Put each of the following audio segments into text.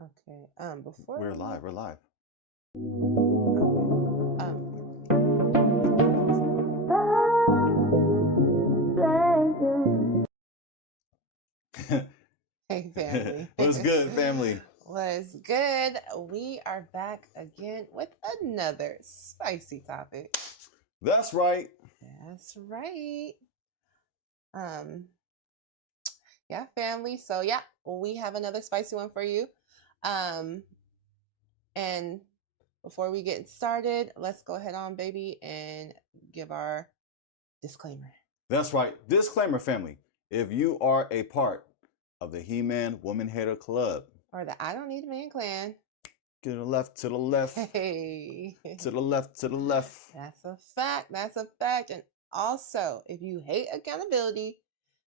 Okay. Before We're we live. We're live. Hey, family. What's good, family? What's good? We are back again with another spicy topic. That's right. That's right. Um, yeah, family. So yeah, we have another spicy one for you. And before we get started, let's go ahead on, baby, and give our disclaimer. That's right. Disclaimer, family. If you are a part of the He-Man Woman Hater Club, Or the I Don't Need a Man Clan. to the left, to the left, Hey. to the left, to the left. That's a fact. That's a fact. And also, if you hate accountability,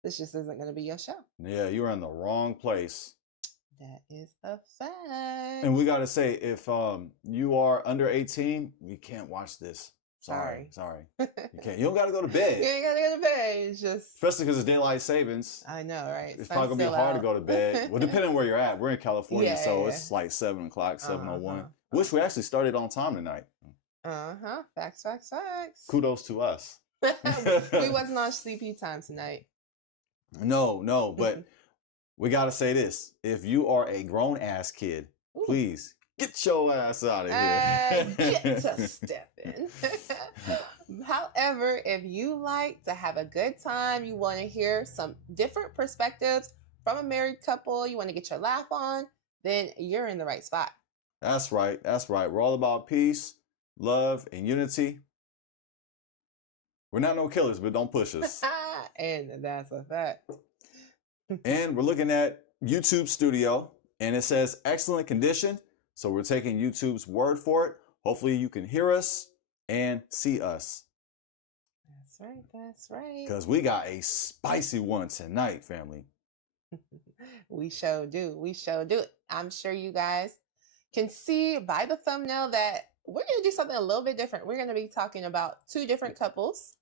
this just isn't going to be your show. Yeah, you're in the wrong place. That is a fact. And we got to say, if you are under 18, you can't watch this. Sorry. You can't. You don't got to go to bed. You ain't got to go to bed. It's just... Especially because it's daylight savings. I know, right? It's probably going to be hard to go to bed. Well, depending on where you're at. We're in California, so it's like 7 o'clock, 7:01. Wish we actually started on time tonight. Facts. Kudos to us. We wasn't on sleepy time tonight. No, but we got to say this. If you are a grown-ass kid, please get your ass out of here. Get to stepping. However, if you like to have a good time, you want to hear some different perspectives from a married couple, you want to get your laugh on, then you're in the right spot. That's right. We're all about peace, love, and unity. We're not no killers, but don't push us. And that's a fact. And we're looking at YouTube Studio, and it says excellent condition. So we're taking YouTube's word for it. Hopefully you can hear us and see us. That's right. Because we got a spicy one tonight, family. We sure do. I'm sure you guys can see by the thumbnail that we're going to do something a little bit different. We're going to be talking about two different couples.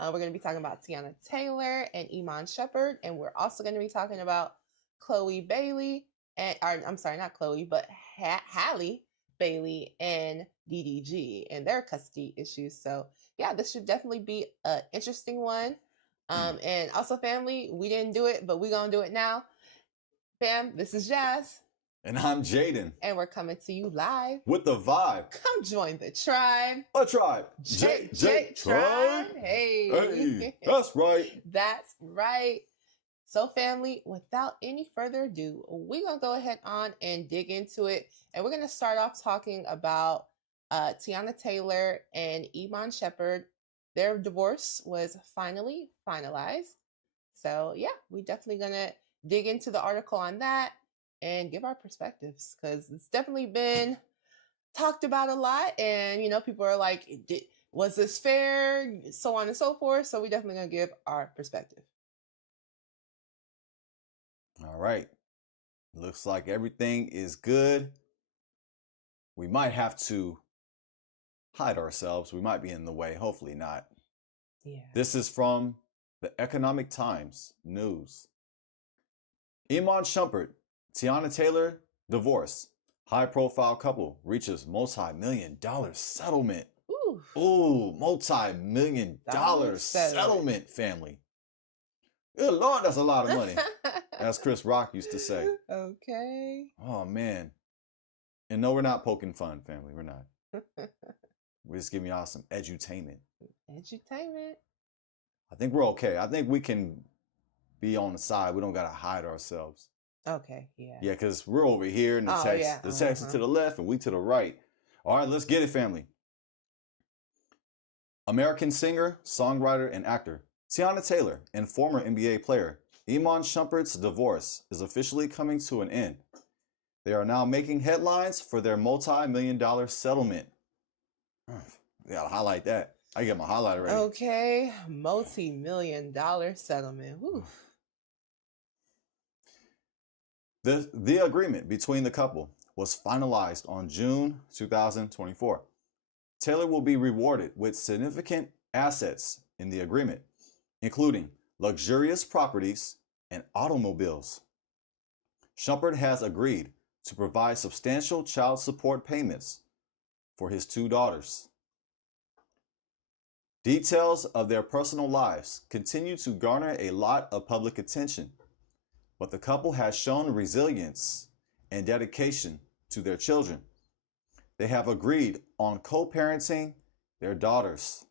We're going to be talking about Teyana Taylor and Iman Shumpert, and we're also going to be talking about Chloe Bailey, I'm sorry, not Chloe, but Halle Bailey and DDG and their custody issues. So yeah, this should definitely be an interesting one. And also, family, we didn't do it, but we're going to do it now. Fam, this is Jazz. And I'm Jaden. And we're coming to you live. With the vibe. Come join the tribe. A tribe. J tribe. Hey. That's right. That's right. So, family, without any further ado, we're going to go ahead on and dig into it. And we're going to start off talking about Teyana Taylor and Iman Shumpert. Their divorce was finally finalized. So, yeah, we're definitely going to dig into the article on that and give our perspectives, because it's definitely been talked about a lot. And, you know, people are like, was this fair? So on and so forth. So we're definitely going to give our perspective. All right. Looks like everything is good. We might have to hide ourselves. We might be in the way. Hopefully not. Yeah. This is from the Economic Times News. Iman Shumpert, Teyana Taylor, divorce. High-profile couple reaches multi-million-dollar settlement. Ooh, multi-million-dollar settlement, family. Good Lord, that's a lot of money. As Chris Rock used to say. Okay. Oh, man. And no, we're not poking fun, family. We're not. We're just giving y'all some edutainment. Edutainment. I think we're okay. I think we can be on the side. We don't got to hide ourselves. Okay, yeah. Yeah, because we're over here in the text. Yeah. The text is to the left and we to the right. All right, let's get it, family. American singer, songwriter, and actor Teyana Taylor and former NBA player Iman Shumpert's divorce is officially coming to an end. They are now making headlines for their multi-million-dollar settlement. We gotta highlight that. I get my highlighter ready. Okay, multi-million-dollar settlement. Whew. The agreement between the couple was finalized on June 2024. Taylor will be rewarded with significant assets in the agreement, including luxurious properties and automobiles. Shumpert has agreed to provide substantial child support payments for his 2 daughters. Details of their personal lives continue to garner a lot of public attention, but the couple has shown resilience and dedication to their children. They have agreed on co-parenting their daughters.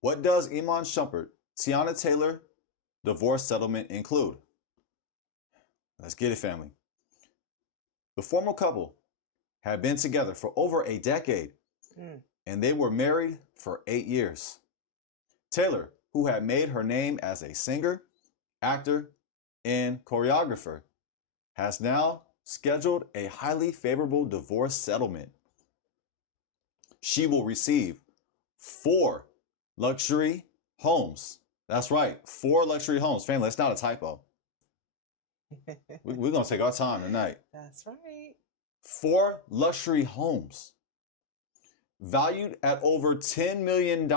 What does Iman Shumpert, Teyana Taylor divorce settlement include? Let's get it, family. The former couple had been together for over a decade, and they were married for 8 years. Taylor, who had made her name as a singer, actor, and choreographer, has now scheduled a highly favorable divorce settlement. She will receive 4 luxury homes. That's right, 4 luxury homes. Family, that's not a typo. We're going to take our time tonight. That's right. 4 luxury homes valued at over $10 million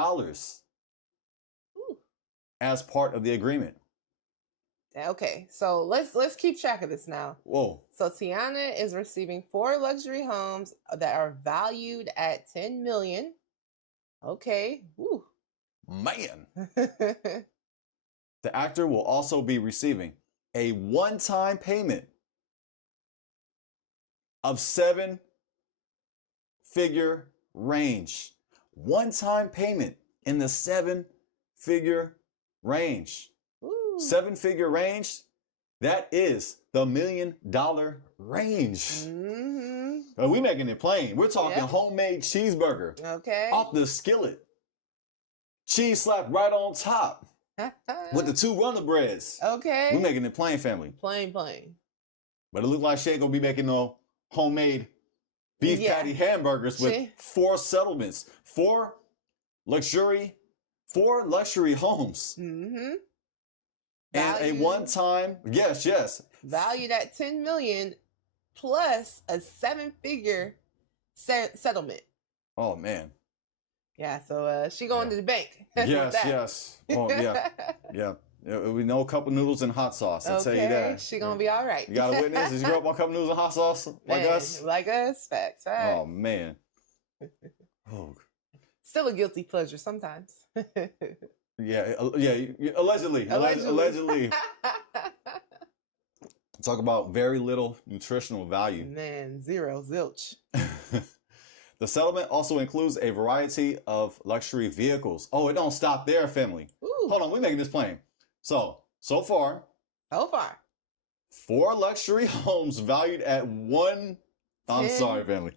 as part of the agreement. Okay, so let's keep track of this now. Whoa. So Teyana is receiving 4 luxury homes that are valued at $10 million. Okay. Woo. Man. The actor will also be receiving a one-time payment of 7-figure range. One-time payment in the 7-figure range. Ooh. 7-figure range, that is the $1 million range. Mm-hmm. We making it plain. We're talking homemade cheeseburger. Okay. Off the skillet. Cheese slapped right on top. With the 2 runner breads. Okay. We're making it plain, family. Plain. But it looks like she ain't gonna be making no homemade beef patty hamburgers with 4 settlements. 4 luxury homes. Mm-hmm. And a one-time, yes. Valued at $10 million plus a 7-figure settlement. Oh man. Yeah, so she going to the bank. Yes. Oh yeah. We know a couple noodles and hot sauce. I'll tell you that. She gonna be all right. You got a witness? Did you grow up on a couple noodles and hot sauce like us? Like us, facts. Oh man. Oh. Still a guilty pleasure sometimes. Yeah. Allegedly. Talk about very little nutritional value. Man, zero, zilch. The settlement also includes a variety of luxury vehicles. Oh, it don't stop there, family. Ooh. Hold on, we're making this plain. So far. 4 luxury homes valued at I'm sorry, family.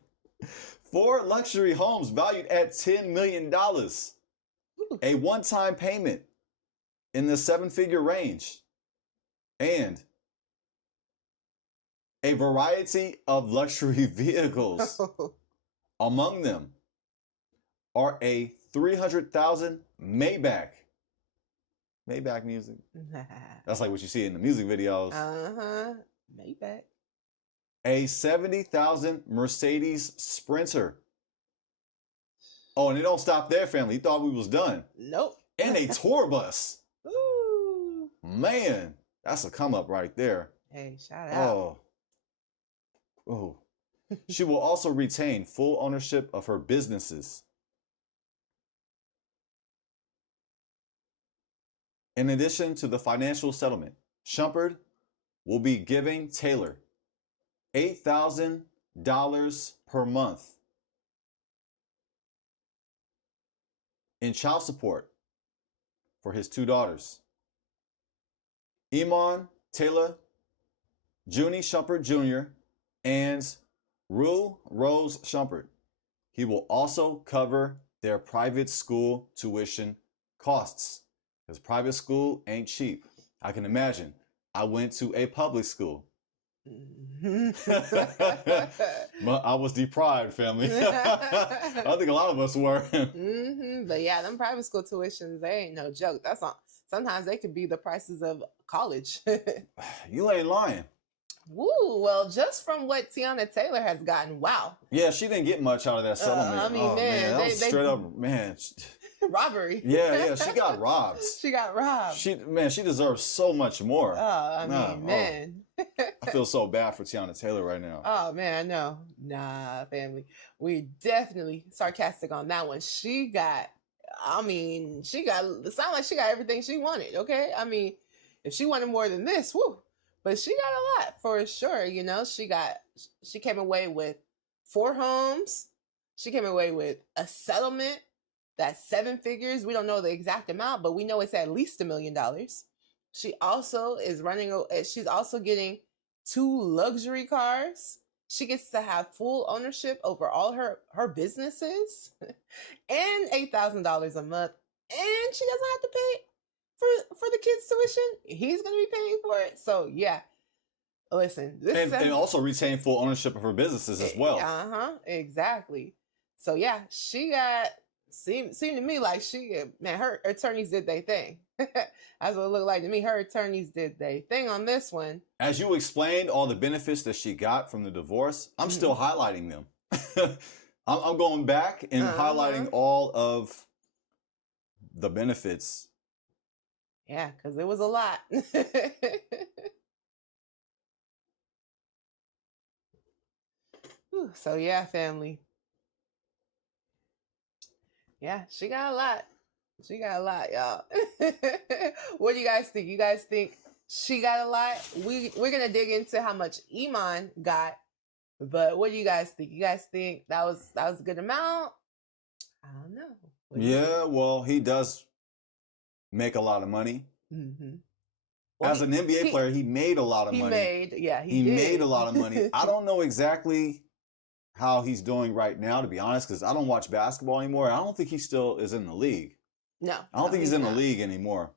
4 luxury homes valued at $10 million. Ooh. A one-time payment in the 7-figure range. And a variety of luxury vehicles. Among them are a $300,000 Maybach. Maybach music. That's like what you see in the music videos. Maybach. A $70,000 Mercedes Sprinter. Oh, and it don't stop there, family. You thought we was done. Nope. And a tour bus. Ooh. Man, that's a come up right there. Hey, shout out. Oh. She will also retain full ownership of her businesses. In addition to the financial settlement, Shumpert will be giving Taylor $8,000 per month in child support for his 2 daughters. Iman Taylor, Junie Shumpert Jr., and Rue Rose Shumpert. He will also cover their private school tuition costs. Because private school ain't cheap. I can imagine. I went to a public school. But I was deprived, family. I think a lot of us were. But yeah, them private school tuitions, they ain't no joke. That's all. Sometimes they could be the prices of college. You ain't lying. Woo, well, just from what Teyana Taylor has gotten, wow. Yeah, she didn't get much out of that settlement. I mean, man, that was straight up, man. Robbery. Yeah, she got robbed. She got robbed. She deserves so much more. Oh, I mean, man. I feel so bad for Teyana Taylor right now. Oh man, I know. Nah, family. We definitely sarcastic on that one. She got, it sounded like she got everything she wanted, okay? I mean, if she wanted more than this, whoo. But she got a lot for sure, you know. She came away with 4 homes. She came away with a settlement that's 7 figures. We don't know the exact amount, but we know it's at least $1 million. She also is she's also getting 2 luxury cars. She gets to have full ownership over all her businesses and $8,000 a month. And she doesn't have to pay for the kids' tuition. He's going to be paying for it. So, yeah. Listen. And also retain full ownership of her businesses as well. Exactly. So, yeah, she got... Seemed to me like her attorneys did their thing. That's what it looked like to me. Her attorneys did their thing on this one. As you explained all the benefits that she got from the divorce, I'm still highlighting them. I'm going back and highlighting all of the benefits. Yeah, because it was a lot. So yeah, family. Yeah, she got a lot. She got a lot, y'all. What do you guys think? You guys think she got a lot? We're gonna dig into how much Iman got, but what do you guys think? You guys think that was a good amount? I don't know. Yeah, well, he does make a lot of money. Mm-hmm. Well, as an NBA player, he made a lot of money. He made a lot of money. I don't know exactly how he's doing right now, to be honest, because I don't watch basketball anymore. I don't think he still is in the league. No. I don't think he's in the league anymore.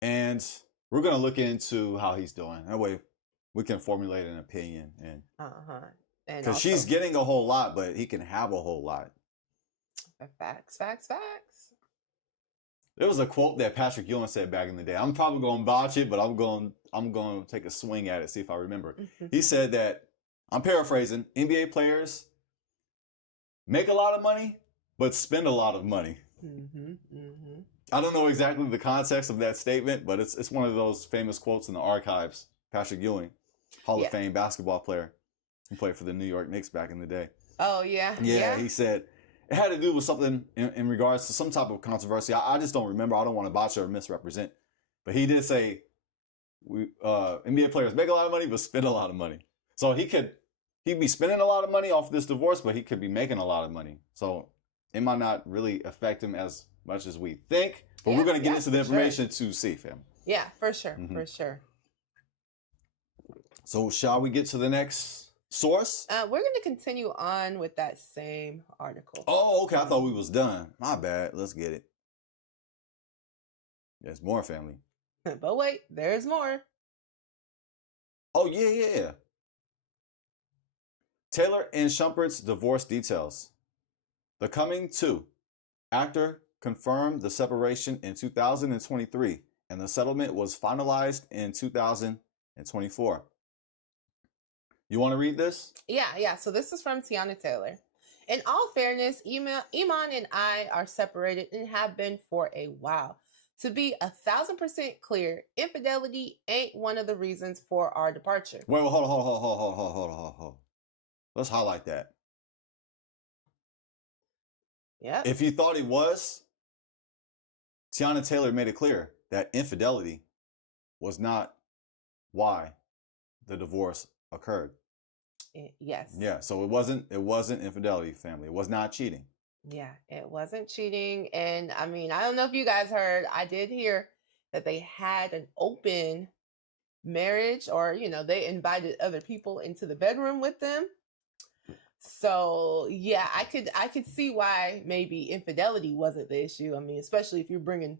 And we're going to look into how he's doing. That way we can formulate an opinion. And because she's getting a whole lot, but he can have a whole lot. Facts. There was a quote that Patrick Ewing said back in the day. I'm probably going to botch it, but I'm going to take a swing at it, see if I remember. He said that, I'm paraphrasing, NBA players make a lot of money, but spend a lot of money. I don't know exactly the context of that statement, but it's one of those famous quotes in the archives. Patrick Ewing, Hall of Fame basketball player, who played for the New York Knicks back in the day. Oh, yeah. Yeah, he said it had to do with something in regards to some type of controversy. I just don't remember. I don't want to botch or misrepresent. But he did say NBA players make a lot of money, but spend a lot of money. So he'd be spending a lot of money off this divorce, but he could be making a lot of money. So it might not really affect him as much as we think. But we're going to get into the information to see, fam. Yeah, for sure. For sure. So shall we get to the next source? We're going to continue on with that same article. Oh, okay. I thought we was done. My bad. Let's get it. There's more, family. But wait, there's more. Oh, yeah. Taylor and Shumpert's divorce details. The Coming 2. Actor confirmed the separation in 2023, and the settlement was finalized in 2024. You want to read this? Yeah. So this is from Teyana Taylor. In all fairness, Iman and I are separated and have been for a while. To be 1,000% clear, infidelity ain't one of the reasons for our departure. Wait, hold on. Let's highlight that. Yeah. If you thought it was, Teyana Taylor made it clear that infidelity was not why the divorce occurred. Yes. Yeah, so it wasn't infidelity, family. It was not cheating. Yeah, it wasn't cheating. And I mean, I don't know if you guys heard, I did hear that they had an open marriage, or, they invited other people into the bedroom with them. So yeah, I could see why maybe infidelity wasn't the issue. I mean, especially if you're bringing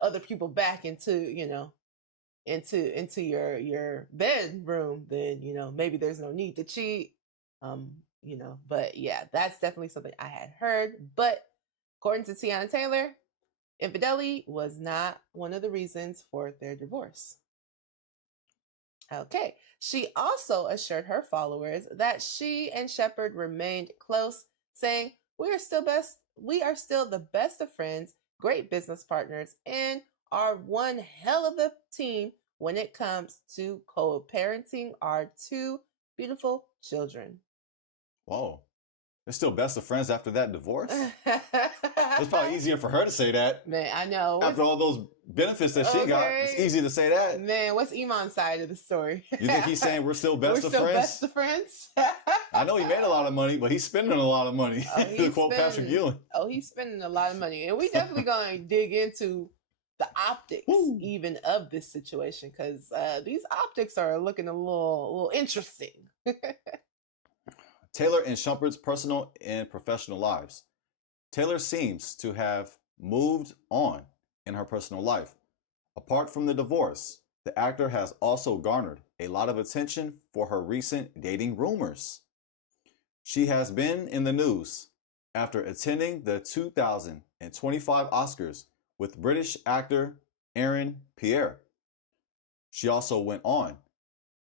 other people back into your bedroom, then maybe there's no need to cheat. But yeah, that's definitely something I had heard. But according to Teyana Taylor, infidelity was not one of the reasons for their divorce. Okay. She also assured her followers that she and Shumpert remained close, saying, "We are still best we are still the best of friends, great business partners, and are one hell of a team when it comes to co-parenting our two beautiful children. Whoa. They're still best of friends after that divorce? It's probably easier for her to say that. Man, I know. After all those benefits that she got, it's easy to say that. Man, what's Iman's side of the story? You think he's saying we're still best of friends? Best of friends? I know he made a lot of money, but he's spending a lot of money. To quote Patrick Ewing. Oh, he's spending a lot of money. And we definitely going to dig into the optics even of this situation, because these optics are looking a little interesting. Taylor and Shumpert's personal and professional lives. Taylor seems to have moved on in her personal life. Apart from the divorce, the actor has also garnered a lot of attention for her recent dating rumors. She has been in the news after attending the 2025 Oscars with British actor Aaron Pierre. She also went on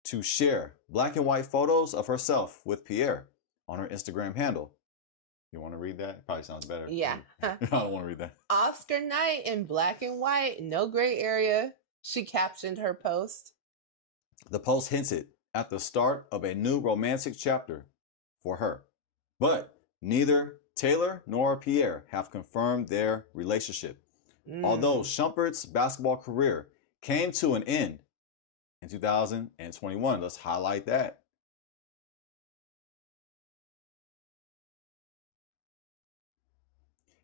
to share black and white photos of herself with Pierre on her Instagram handle. You want to read that? It probably sounds better. Yeah. I don't want to read that. Oscar night in black and white, no gray area, she captioned her post. The post hinted at the start of a new romantic chapter for her. But neither Taylor nor Pierre have confirmed their relationship. Although Shumpert's basketball career came to an end in 2021. Let's highlight that.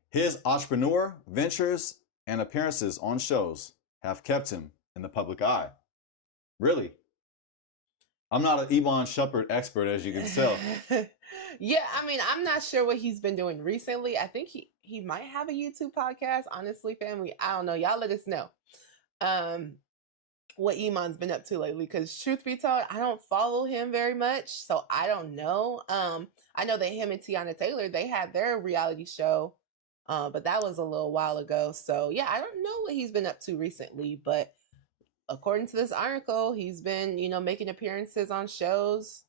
His entrepreneur ventures and appearances on shows have kept him in the public eye. Really? I'm not an Iman Shumpert expert, as you can tell. Yeah, I mean, I'm not sure what he's been doing recently. I think he might have a YouTube podcast. Honestly, family, I don't know. Y'all let us know what Iman's been up to lately, because truth be told, I don't follow him very much, so I don't know. I know that him and Teyana Taylor, they had their reality show, but that was a little while ago. So yeah, I don't know what he's been up to recently, but according to this article, he's been, making appearances on shows,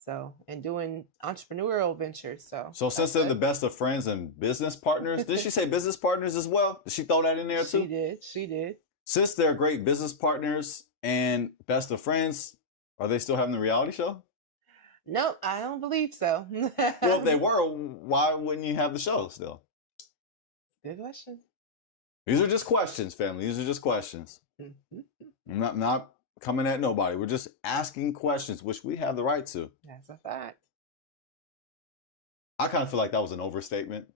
so, and doing entrepreneurial ventures. So since they're the best of friends and business partners, did she say business partners as well? Did she throw that in there too? She did. Since they're great business partners and best of friends, are they still having the reality show? Nope, I don't believe so. Well, if they were, why wouldn't you have the show still? Good question. These are just questions, family. These are just questions. I'm not coming at nobody. We're just asking questions, which we have the right to. That's a fact. I kind of feel like that was an overstatement.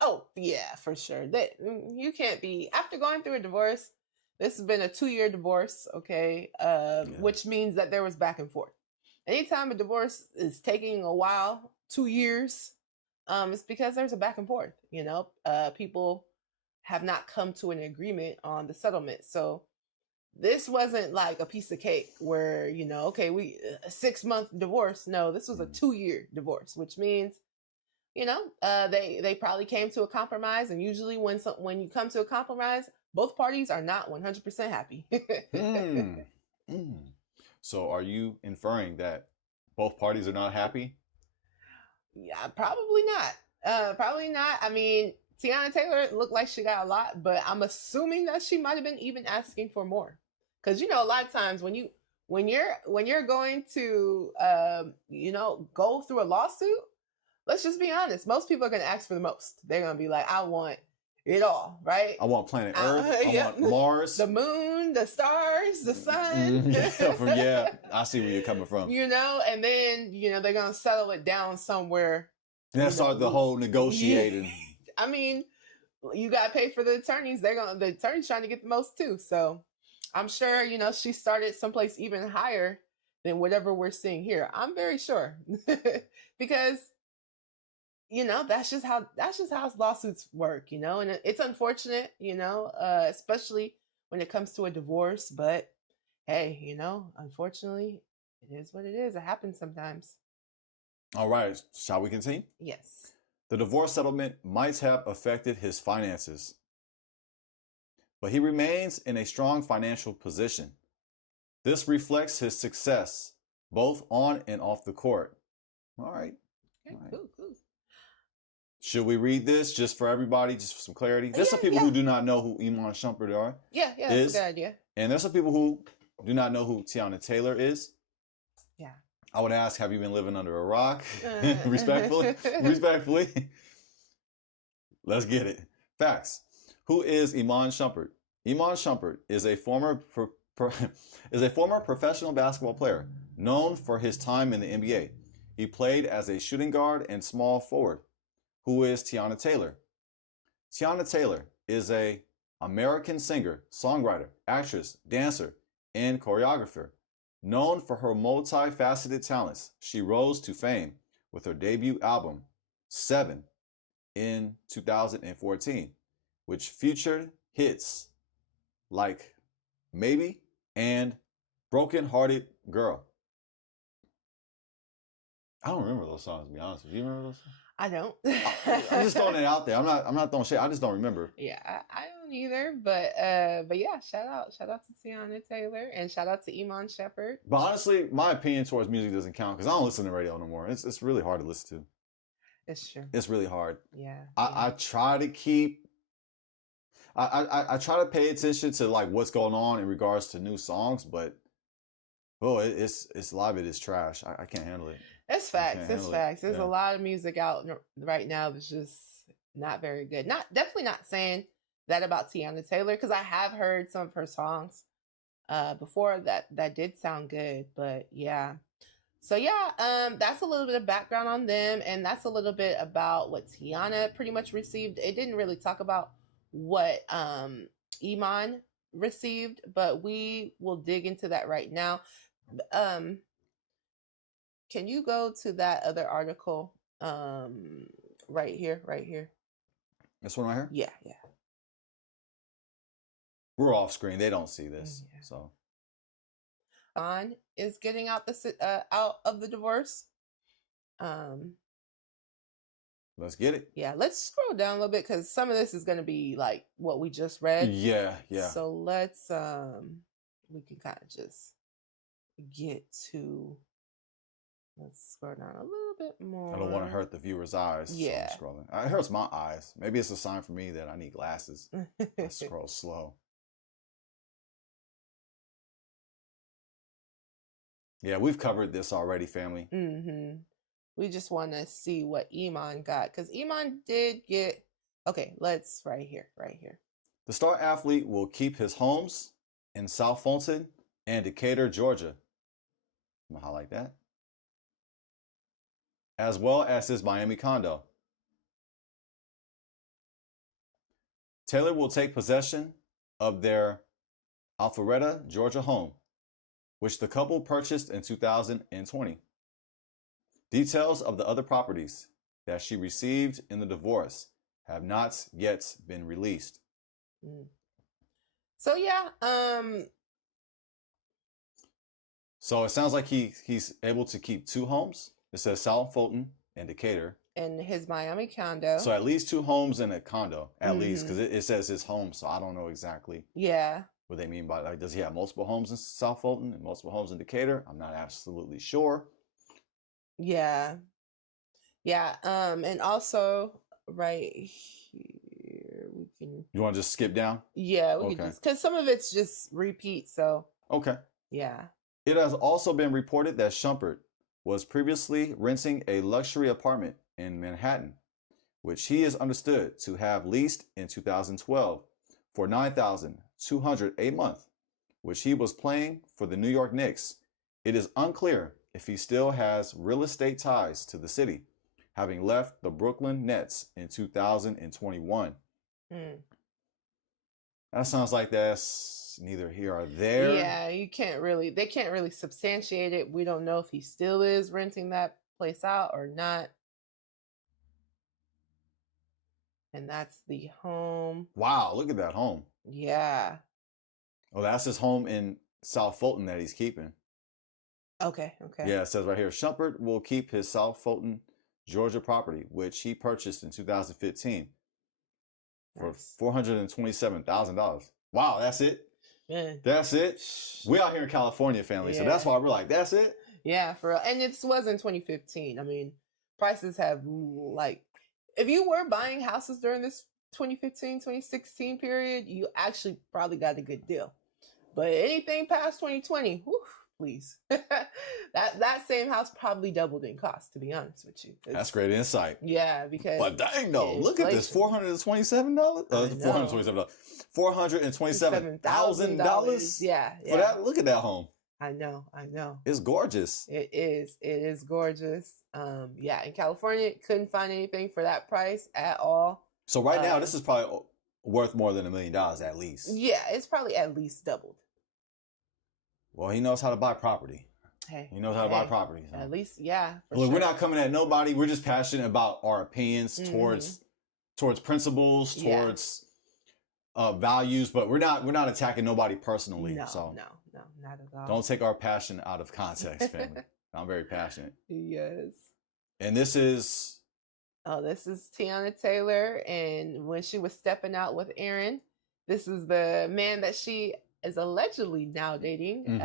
Oh, yeah, for sure. That you can't be, after going through a divorce, this has been a 2-year divorce, okay? Which means that there was back and forth. Anytime a divorce is taking a while, 2 years, it's because there's a back and forth, people have not come to an agreement on the settlement. So this wasn't like a piece of cake where, okay, a 6-month divorce. No, this was a 2-year divorce, which means, they probably came to a compromise. And usually when you come to a compromise, both parties are not 100% happy. So are you inferring that both parties are not happy? Yeah, probably not. Probably not. I mean, Teyana Taylor looked like she got a lot, but I'm assuming that she might have been even asking for more. Because a lot of times when you're going to go through a lawsuit, let's just be honest, most people are going to ask for the most. They're going to be like, I want it all, right? I want planet Earth. I want Mars, the moon, the stars, the sun. Yeah, I see where you're coming from. And then they're going to settle it down somewhere. That's start the whole negotiating. I mean, you got to pay for the attorneys. The attorney's trying to get the most too. So I'm sure, she started someplace even higher than whatever we're seeing here. I'm very sure. Because, that's just how lawsuits work, and it's unfortunate, especially when it comes to a divorce. But hey, unfortunately, it is what it is. It happens sometimes. All right. Shall we continue? Yes. The divorce settlement might have affected his finances, but he remains in a strong financial position. This reflects his success both on and off the court. All right. Okay, cool. Should we read this just for everybody, just for some clarity? There's some people Yeah. who do not know who Iman Shumpert are. Yeah, that's a good idea. And there's some people who do not know who Teyana Taylor is. Yeah. I would ask, have you been living under a rock? Respectfully. Let's get it. Facts. Who is Iman Shumpert? Iman Shumpert is a former professional basketball player known for his time in the NBA. He played as a shooting guard and small forward. Who is Teyana Taylor? Teyana Taylor is an American singer, songwriter, actress, dancer, and choreographer. Known for her multifaceted talents, she rose to fame with her debut album, 7, in 2014, which featured hits like Maybe and Broken Hearted Girl. I don't remember those songs, to be honest. Do you remember those songs? I don't. I'm just throwing it out there. I'm not throwing shit. I just don't remember. Yeah, I don't either. But yeah, shout out to Teyana Taylor and shout out to Iman Shumpert. But honestly, my opinion towards music doesn't count because I don't listen to radio no more. It's really hard to listen to. It's true. It's really hard. Yeah. I try to keep. I try to pay attention to like what's going on in regards to new songs, but it's a lot of it is trash. I can't handle it. It's facts. It's facts. There's Yeah. a lot of music out right now that's just not very good. Definitely not saying that about Teyana Taylor because I have heard some of her songs before that did sound good. But yeah. So yeah, that's a little bit of background on them, and that's a little bit about what Teyana pretty much received. It didn't really talk about what Iman received, but we will dig into that right now. Can you go to that other article right here? This one right here? Yeah. We're off screen. They don't see this. Yeah. So Iman is getting out of the divorce. Let's get it. Yeah, let's scroll down a little bit because some of this is going to be like what we just read. Yeah. So let's we can kind of just get to. Let's scroll down a little bit more. I don't want to hurt the viewer's eyes. Yeah. So I'm scrolling. It hurts my eyes. Maybe it's a sign for me that I need glasses. I scroll slow. Yeah, we've covered this already, family. Mm-hmm. We just want to see what Iman got because Iman did get. Okay, let's right here. The star athlete will keep his homes in South Fulton and Decatur, Georgia. I'm gonna highlight that. As well as his Miami condo. Taylor will take possession of their Alpharetta, Georgia home, which the couple purchased in 2020. Details of the other properties that she received in the divorce have not yet been released. So yeah, So it sounds like he's able to keep 2 homes. It says South Fulton and Decatur. And his Miami condo. So at least 2 homes and a condo, at least, because it says his home. So I don't know exactly. Yeah. What they mean by like, does he have multiple homes in South Fulton and multiple homes in Decatur? I'm not absolutely sure. Yeah. And also right here we can. You want to just skip down? Yeah, we can just because some of it's just repeat. So okay. Yeah. It has also been reported that Shumpert was previously renting a luxury apartment in Manhattan, which he is understood to have leased in 2012 for $9,200 a month, which he was playing for the New York Knicks. It is unclear if he still has real estate ties to the city, having left the Brooklyn Nets in 2021. That sounds like that's neither here or there. Yeah, they can't really substantiate it. We don't know if he still is renting that place out or not. And that's the home. Wow, look at that home. Yeah. Oh, that's his home in South Fulton that he's keeping. Okay. Yeah, it says right here, Shumpert will keep his South Fulton, Georgia property, which he purchased in 2015 for $427,000. Wow, that's it? Man. That's it? We out here in California, family, so that's why we're like, that's it? Yeah, for real. And it was in 2015. I mean, prices have like if you were buying houses during this 2015, 2016 period, you actually probably got a good deal. But anything past 2020, whew, please. that same house probably doubled in cost, to be honest with you. That's great insight. Yeah, because but dang though, look at this $427. $427,000 Yeah, for that. Look at that home. I know. It's gorgeous. It is gorgeous. Yeah, in California, couldn't find anything for that price at all. So right now, this is probably worth more than $1 million at least. Yeah, it's probably at least doubled. Well, he knows how to buy property. Hey, he knows how to buy property. So. At least, yeah. Look, sure. We're not coming at nobody. We're just passionate about our opinions towards principles, towards values. But we're not attacking nobody personally. No, so no, not at all. Don't take our passion out of context, family. I'm very passionate. Yes. And this is. Oh, this is Teyana Taylor, and when she was stepping out with Aaron, this is the man that she is allegedly now dating.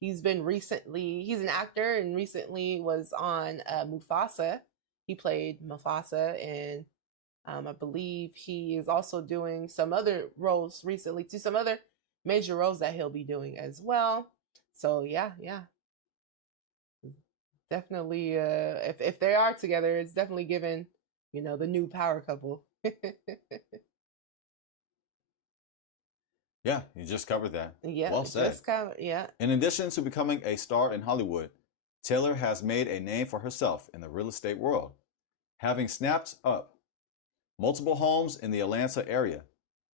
He's an actor and recently was on Mufasa. He played Mufasa, and I believe he is also doing some other roles recently, to some other major roles that he'll be doing as well. So yeah. Definitely, if they are together, it's definitely given, the new power couple. Yeah, you just covered that. Yeah, well said. Yeah. In addition to becoming a star in Hollywood, Taylor has made a name for herself in the real estate world, having snapped up multiple homes in the Atlanta area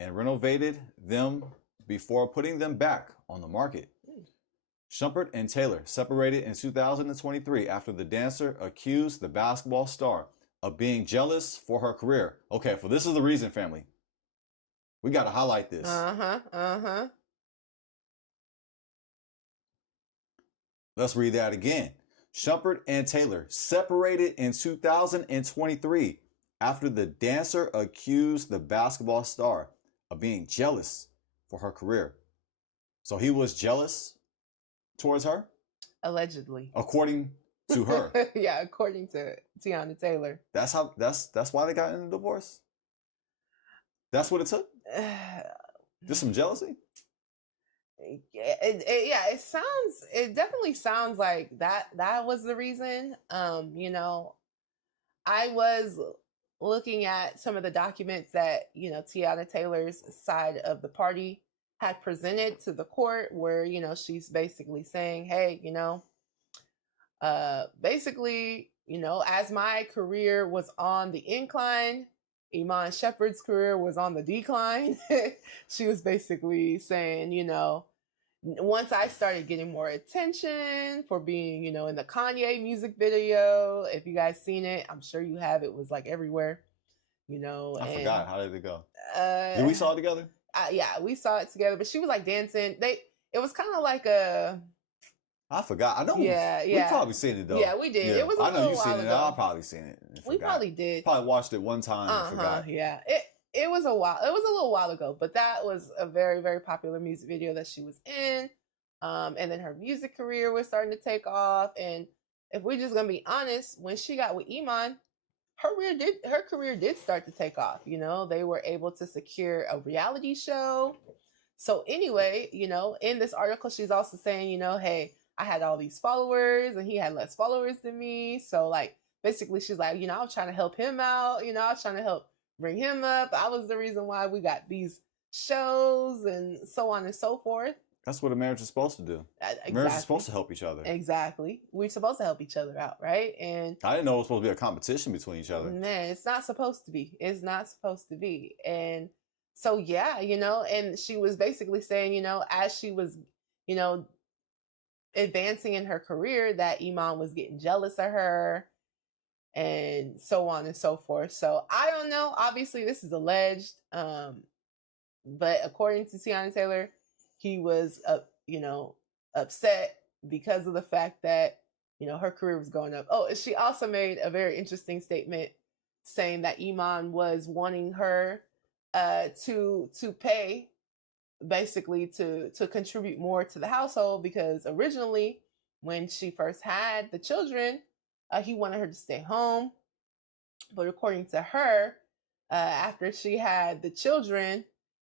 and renovated them before putting them back on the market. Shumpert and Taylor separated in 2023 after the dancer accused the basketball star of being jealous for her career. Okay, this is the reason, family. We got to highlight this. Let's read that again. Shumpert and Taylor separated in 2023 after the dancer accused the basketball star of being jealous for her career. So he was jealous towards her? Allegedly. According to her. Yeah, according to Teyana Taylor. That's why they got in a divorce? That's what it took? Just some jealousy? It definitely sounds like that was the reason. I was looking at some of the documents that, Teyana Taylor's side of the party had presented to the court, where, she's basically saying, hey, basically, as my career was on the incline, Iman Shumpert's career was on the decline. She was basically saying, once I started getting more attention for being, in the Kanye music video, if you guys seen it, I'm sure you have, it was like everywhere, I forgot. How did it go? Did we saw it together? Yeah, we saw it together, but she was like dancing. It was kind of like I forgot. I know. Yeah. We probably seen it though. Yeah, we did. Yeah. It was. I know you seen it. I probably seen it. We probably did. Probably watched it one time and forgot. Yeah. It was a while. It was a little while ago, but that was a very, very popular music video that she was in. And then her music career was starting to take off. And if we're just gonna be honest, when she got with Iman, her career did start to take off. They were able to secure a reality show. So anyway, in this article, she's also saying, hey, I had all these followers and he had less followers than me. So like, basically she's like, I was trying to help him out. I was trying to help bring him up. I was the reason why we got these shows and so on and so forth. That's what a marriage is supposed to do. Exactly. Marriage is supposed to help each other. Exactly. We're supposed to help each other out, right? And I didn't know it was supposed to be a competition between each other. Man, it's not supposed to be. It's not supposed to be. And so, yeah, and she was basically saying, as she was, advancing in her career, that Iman was getting jealous of her and so on and so forth. So I don't know. Obviously, this is alleged. But according to Teyana Taylor, he was, upset because of the fact that, her career was going up. Oh, she also made a very interesting statement saying that Iman was wanting her to pay, basically to contribute more to the household, because originally when she first had the children, he wanted her to stay home But according to her, after she had the children,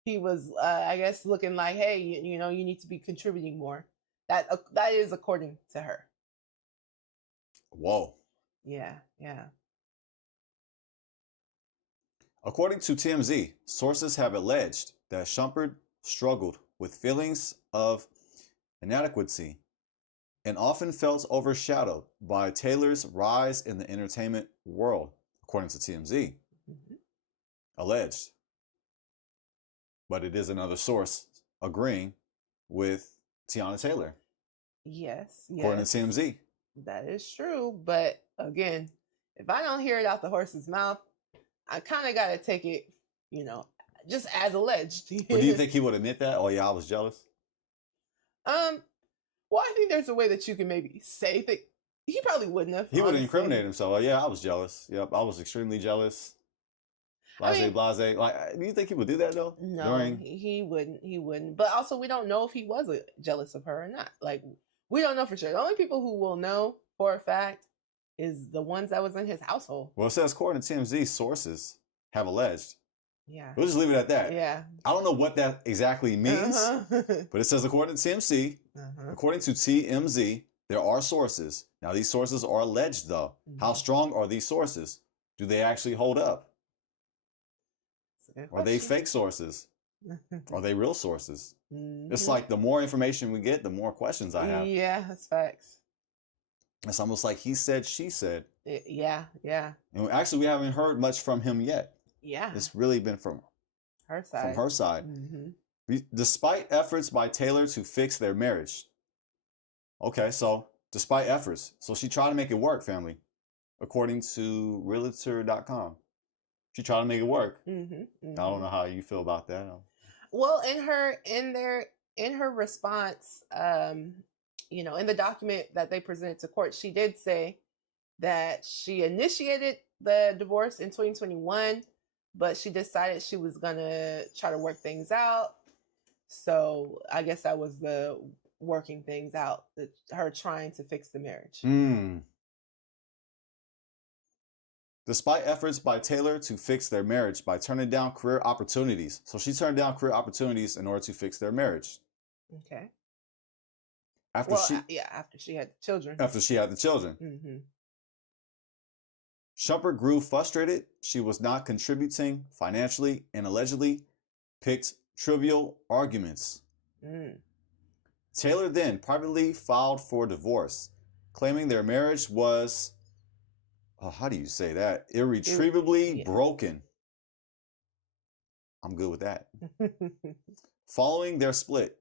he was, I guess, looking like, hey, you know, you need to be contributing more. That is according to her. Whoa. Yeah, yeah. According to TMZ, sources have alleged that Shumpert struggled with feelings of inadequacy and often felt overshadowed by Taylor's rise in the entertainment world, according to TMZ. Mm-hmm. Alleged. But it is another source agreeing with Teyana Taylor. Yes, According yes. to TMZ. That is true. But again, if I don't hear it out the horse's mouth, I kind of got to take it, you know, just as alleged. But do you think he would admit that? Oh, yeah, I was jealous? Well, I think there's a way that you can maybe say that he probably wouldn't have. He would incriminate himself. Oh, yeah, I was jealous. Yep, I was extremely jealous. Blase. Like, do you think he would do that though? No, he wouldn't. He wouldn't. But also, we don't know if he was jealous of her or not. Like, we don't know for sure. The only people who will know for a fact is the ones that was in his household. Well, it says according to TMZ, sources have alleged. Yeah. We'll just leave it at that. Yeah. I don't know what that exactly means, but it says according to TMZ, according to TMZ, there are sources. Now, these sources are alleged, though. How strong are these sources? Do they actually hold up? Are they fake sources? Are they real sources? It's like the more information we get, the more questions I have. Yeah, that's facts. It's almost like he said, she said. Yeah, yeah. And actually, we haven't heard much from him yet. Yeah. It's really been from her side. From her side. Despite efforts by Taylor to fix their marriage. Okay, so despite efforts. So she tried to make it work, family. According to realtor.com. She tried to make it work. I don't know how you feel about that. Well, in her response, you know, in the document that they presented to court, she did say that she initiated the divorce in 2021, but she decided she was gonna try to work things out. So I guess that was the working things out, her trying to fix the marriage. Despite efforts by Taylor to fix their marriage by turning down career opportunities. So she turned down career opportunities in order to fix their marriage. Okay. After she had the children. After she had the children. Shumpert grew frustrated. She was not contributing financially and allegedly picked trivial arguments. Taylor then privately filed for divorce, claiming their marriage was, how do you say that? Irretrievably broken. I'm good with that. Following their split,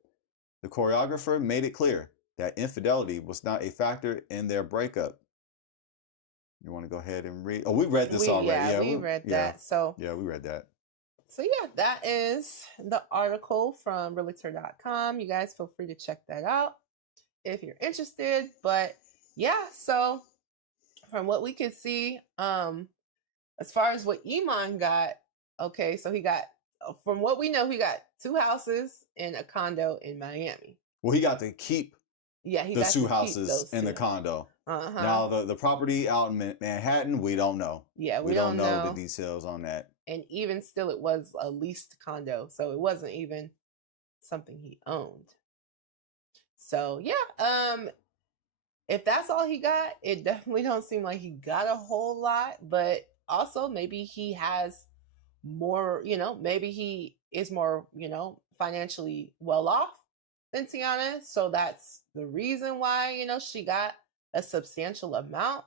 the choreographer made it clear that infidelity was not a factor in their breakup. You want to go ahead and read? Oh, we read this already. Yeah, we read that. So yeah, we read that. So yeah, that is the article from realtor.com. You guys feel free to check that out if you're interested. But yeah, so from what we could see, as far as what Iman got, okay, so he got, from what we know, he got 2 houses and a condo in Miami. Well, he got to keep the 2 houses and the condo. Now, the property out in Manhattan, we don't know. Yeah, we don't know the details on that. And even still, it was a leased condo, so it wasn't even something he owned. So yeah, if that's all he got, it definitely don't seem like he got a whole lot. But also, maybe he has more, you know, maybe he is more, you know, financially well off than Teyana. So that's the reason why, you know, she got a substantial amount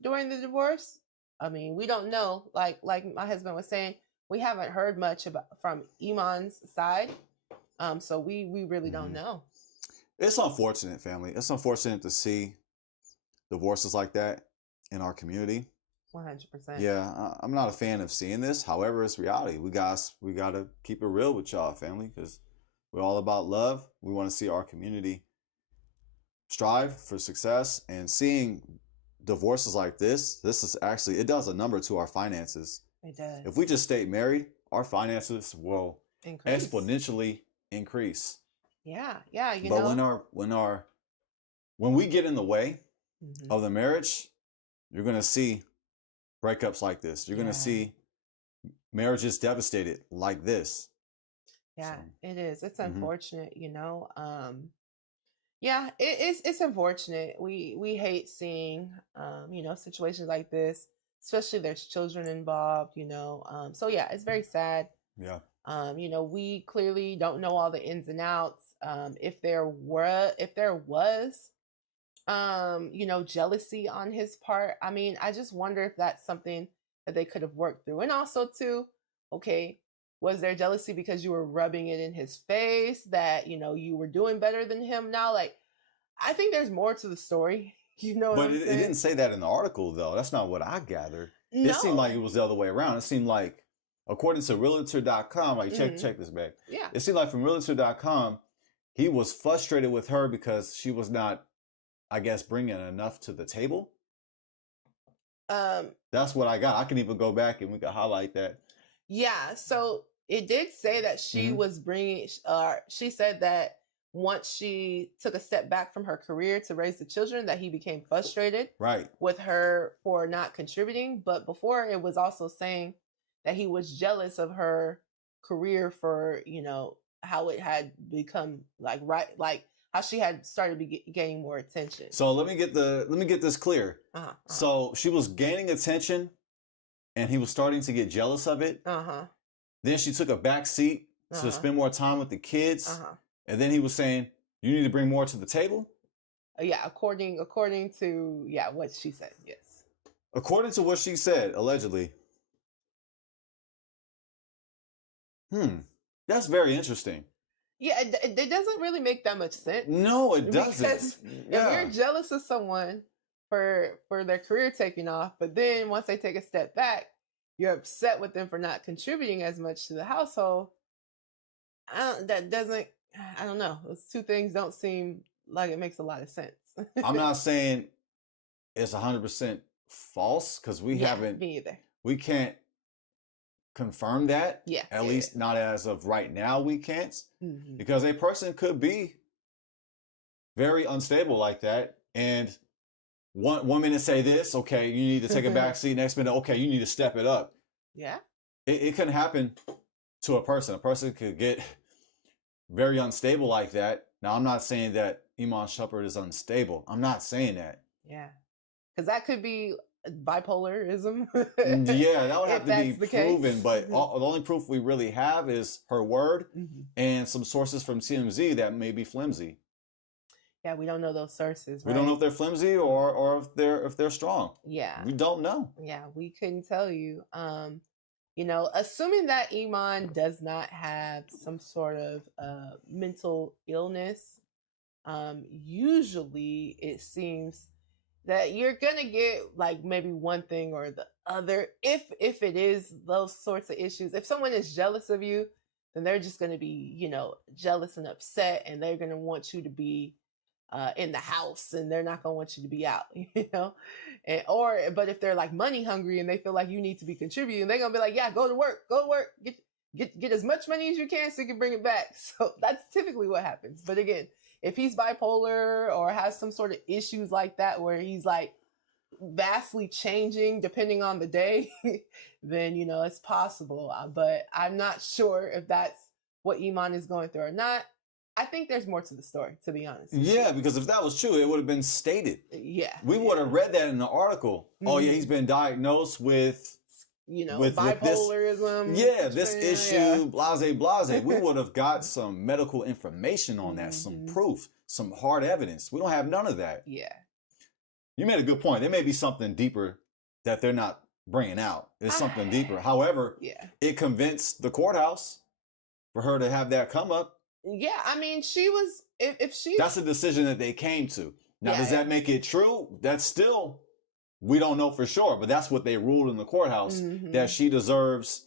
during the divorce. I mean, we don't know. Like my husband was saying, we haven't heard much from Iman's side. So we really don't know. It's unfortunate, family. It's unfortunate to see divorces like that in our community. 100%. Yeah, I'm not a fan of seeing this. However, it's reality. We got to keep it real with y'all, family, because we're all about love. We want to see our community strive for success, and seeing divorces like this is actually, it does a number to our finances. It does. If we just stay married, our finances will exponentially increase. Yeah, yeah. But when we get in the way of the marriage, you're gonna see breakups like this. You're Yeah. going to see marriages devastated like this. Yeah, So, it is. It's mhm. unfortunate, you know. Yeah, it's unfortunate. We hate seeing you know, situations like this, especially there's children involved, you know. So yeah, it's very sad. Yeah. You know, we clearly don't know all the ins and outs. If there was you know, jealousy on his part, I mean, I just wonder if that's something that they could have worked through. And also too, okay, was there jealousy because you were rubbing it in his face that, you know, you were doing better than him now? Like, I think there's more to the story. You know what But I'm it saying? didn't say that in the article, though. That's not what I gathered. It seemed like it No. was the other way around. It seemed like, according to Realtor.com, like, check this back. Yeah. It seemed like from Realtor.com, he was frustrated with her because she was not, I guess, bringing enough to the table. That's what I got. I can even go back and we can highlight that. Yeah. So it did say that she was bringing, she said that once she took a step back from her career to raise the children, that he became frustrated with her for not contributing. But before, it was also saying that he was jealous of her career for, you know, how it had become like how she had started gaining more attention. So let me get this clear. So she was gaining attention and he was starting to get jealous of it. Then she took a back seat to spend more time with the kids. And then he was saying, you need to bring more to the table? Yeah, according to what she said, yes. According to what she said, allegedly. That's very interesting. Yeah, it doesn't really make that much sense. No, it doesn't. Because if you're jealous of someone for their career taking off, but then once they take a step back, you're upset with them for not contributing as much to the household. I don't know. Those two things don't seem like it makes a lot of sense. I'm not saying it's 100% false because we haven't. Me either. We can't confirm that. Yeah. At least not as of right now. We can't because a person could be very unstable like that, and one minute say this, okay, you need to take a back seat. Next minute, okay, you need to step it up. Yeah. It can happen to a person. A person could get very unstable like that. Now, I'm not saying that Iman Shumpert is unstable. I'm not saying that. Yeah. Because that could be bipolarism. Yeah, that would have to be proven. But the only proof we really have is her word and some sources from TMZ that may be flimsy. Yeah, we don't know those sources. We don't know if they're flimsy or if they're strong. Yeah. We don't know. Yeah, we couldn't tell you. You know, assuming that Iman does not have some sort of mental illness, usually it seems that you're gonna get like maybe one thing or the other. If it is those sorts of issues, if someone is jealous of you, then they're just gonna be, you know, jealous and upset, and they're gonna want you to be in the house, and they're not gonna want you to be out, you know. But if they're like money hungry and they feel like you need to be contributing, they're gonna be like, yeah, go to work, get as much money as you can so you can bring it back. So that's typically what happens. But again, if he's bipolar or has some sort of issues like that where he's like vastly changing depending on the day, then, you know, it's possible. But I'm not sure if that's what Iman is going through or not. I think there's more to the story, to be honest. Yeah, because if that was true, it would have been stated. Yeah. We would have read that in the article. Oh, yeah, he's been diagnosed with, you know, bipolarism. This issue, blase. We would have got some medical information on that, some proof, some hard evidence. We don't have none of that. Yeah. You made a good point. There may be something deeper that they're not bringing out. There's something deeper. However, it convinced the courthouse for her to have that come up. Yeah, I mean, she was, if she... That's a decision that they came to. Now, does that make it true? That's still, we don't know for sure, but that's what they ruled in the courthouse, that she deserves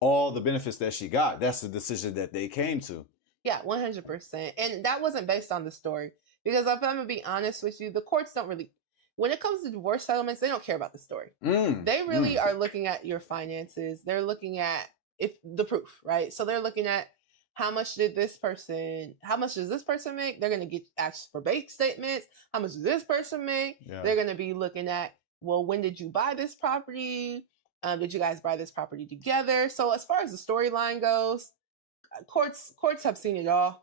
all the benefits that she got. That's the decision that they came to. Yeah, 100%. And that wasn't based on the story. Because if I'm going to be honest with you, the courts don't really, when it comes to divorce settlements, they don't care about the story. They really are looking at your finances. They're looking at the proof, right? So they're looking at how much does this person make? They're going to get asked for bank statements. How much does this person make? Yeah. They're going to be looking at well, when did you buy this property? Did you guys buy this property together? So as far as the storyline goes, courts have seen it all.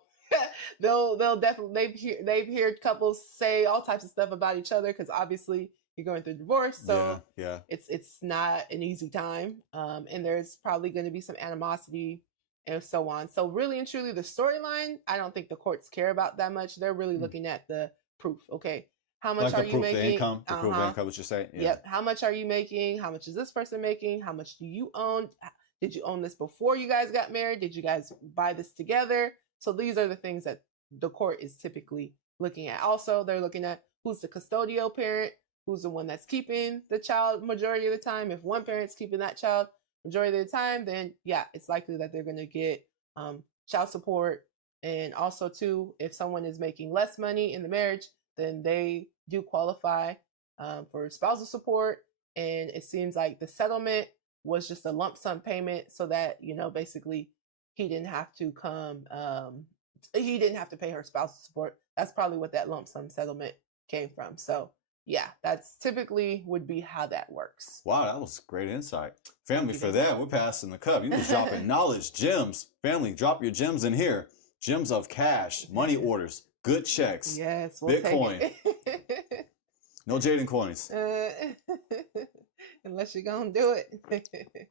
They'll definitely they've heard couples say all types of stuff about each other because obviously you're going through divorce, so yeah. it's not an easy time, and there's probably going to be some animosity and so on. So really and truly, the storyline, I don't think the courts care about that much. They're really looking at the proof. Okay, how much Like are the you proof of making? income, the proof of income, what you're saying? Yeah. Yep. How much are you making? How much is this person making? How much do you own? Did you own this before you guys got married? Did you guys buy this together? So these are the things that the court is typically looking at. Also, they're looking at who's the custodial parent, who's the one that's keeping the child majority of the time. If one parent's keeping that child majority of the time, then yeah, it's likely that they're going to get child support. And also, too, if someone is making less money in the marriage, then they do qualify for spousal support. And it seems like the settlement was just a lump sum payment so that, basically he didn't have to he didn't have to pay her spousal support. That's probably what that lump sum settlement came from. So yeah, that's typically would be how that works. Wow, that was great insight. Family, for that, we're passing the cup. You was dropping knowledge, gems. Family, drop your gems in here. Gems of cash, money orders, good checks. Yes, we'll Bitcoin. Take it. No Jaden coins. Unless you're going to do it.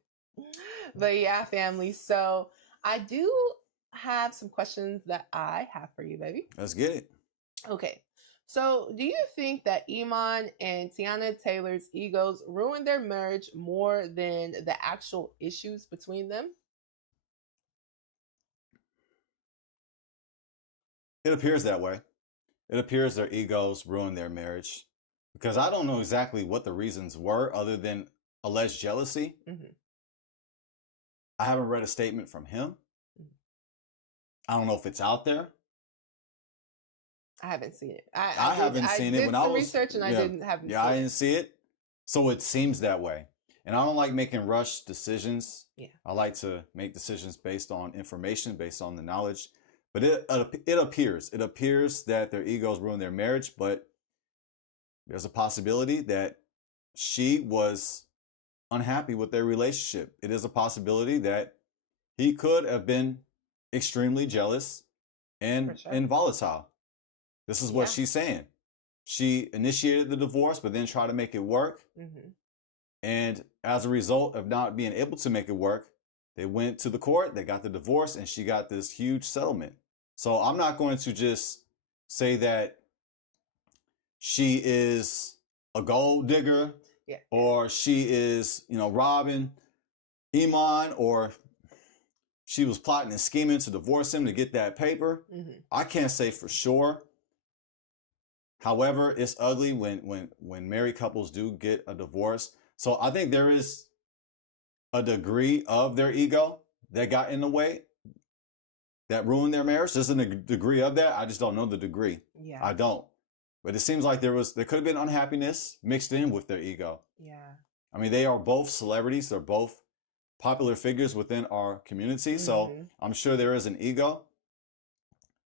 But yeah, family. So I do have some questions that I have for you, baby. Let's get it. Okay. So do you think that Iman and Teyana Taylor's egos ruined their marriage more than the actual issues between them? It appears that way. It appears their egos ruined their marriage. Because I don't know exactly what the reasons were other than alleged jealousy. Mm-hmm. I haven't read a statement from him. I don't know if it's out there. I haven't seen it. I haven't seen it when I was research and I didn't have. Yeah, I didn't see it. So it seems that way. And I don't like making rushed decisions. Yeah. I like to make decisions based on information, based on the knowledge. But it appears that their egos ruined their marriage, but there's a possibility that she was unhappy with their relationship. It is a possibility that he could have been extremely jealous and volatile. This is what she's saying. She initiated the divorce, but then tried to make it work. Mm-hmm. And as a result of not being able to make it work, they went to the court, they got the divorce, and she got this huge settlement. So I'm not going to just say that she is a gold digger, or she is, robbing Iman, or she was plotting and scheming to divorce him to get that paper. Mm-hmm. I can't say for sure. However, it's ugly when married couples do get a divorce. So I think there is a degree of their ego that got in the way that ruined their marriage. There's a degree of that. I just don't know the degree. Yeah. I don't. But it seems like there could have been unhappiness mixed in with their ego. Yeah. I mean, they are both celebrities. They're both popular figures within our community. Mm-hmm. So I'm sure there is an ego.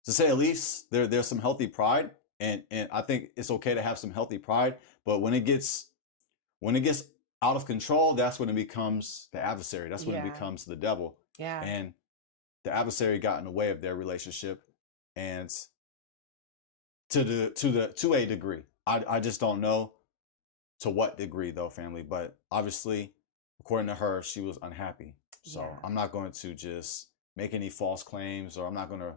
To say at least, there's some healthy pride. And I think it's okay to have some healthy pride. But when it gets out of control, that's when it becomes the adversary. That's when it becomes the devil. Yeah. And the adversary got in the way of their relationship, and to a degree. I just don't know to what degree though, family. But obviously, according to her, she was unhappy. So I'm not going to just make any false claims, or I'm not going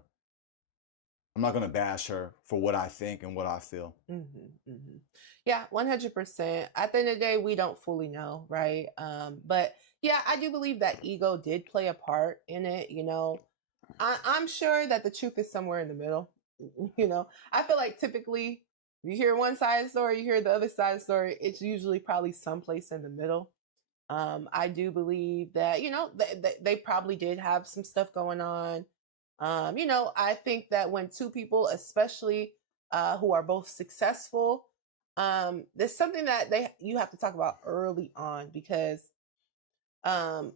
to bash her for what I think and what I feel. Mm-hmm, mm-hmm. Yeah, 100%. At the end of the day, we don't fully know, right? But yeah, I do believe that ego did play a part in it. I'm sure that the truth is somewhere in the middle. I feel like typically you hear one side of the story, you hear the other side of the story. It's usually probably someplace in the middle. I do believe that, they probably did have some stuff going on. I think that when two people, especially who are both successful, there's something that you have to talk about early on because, that's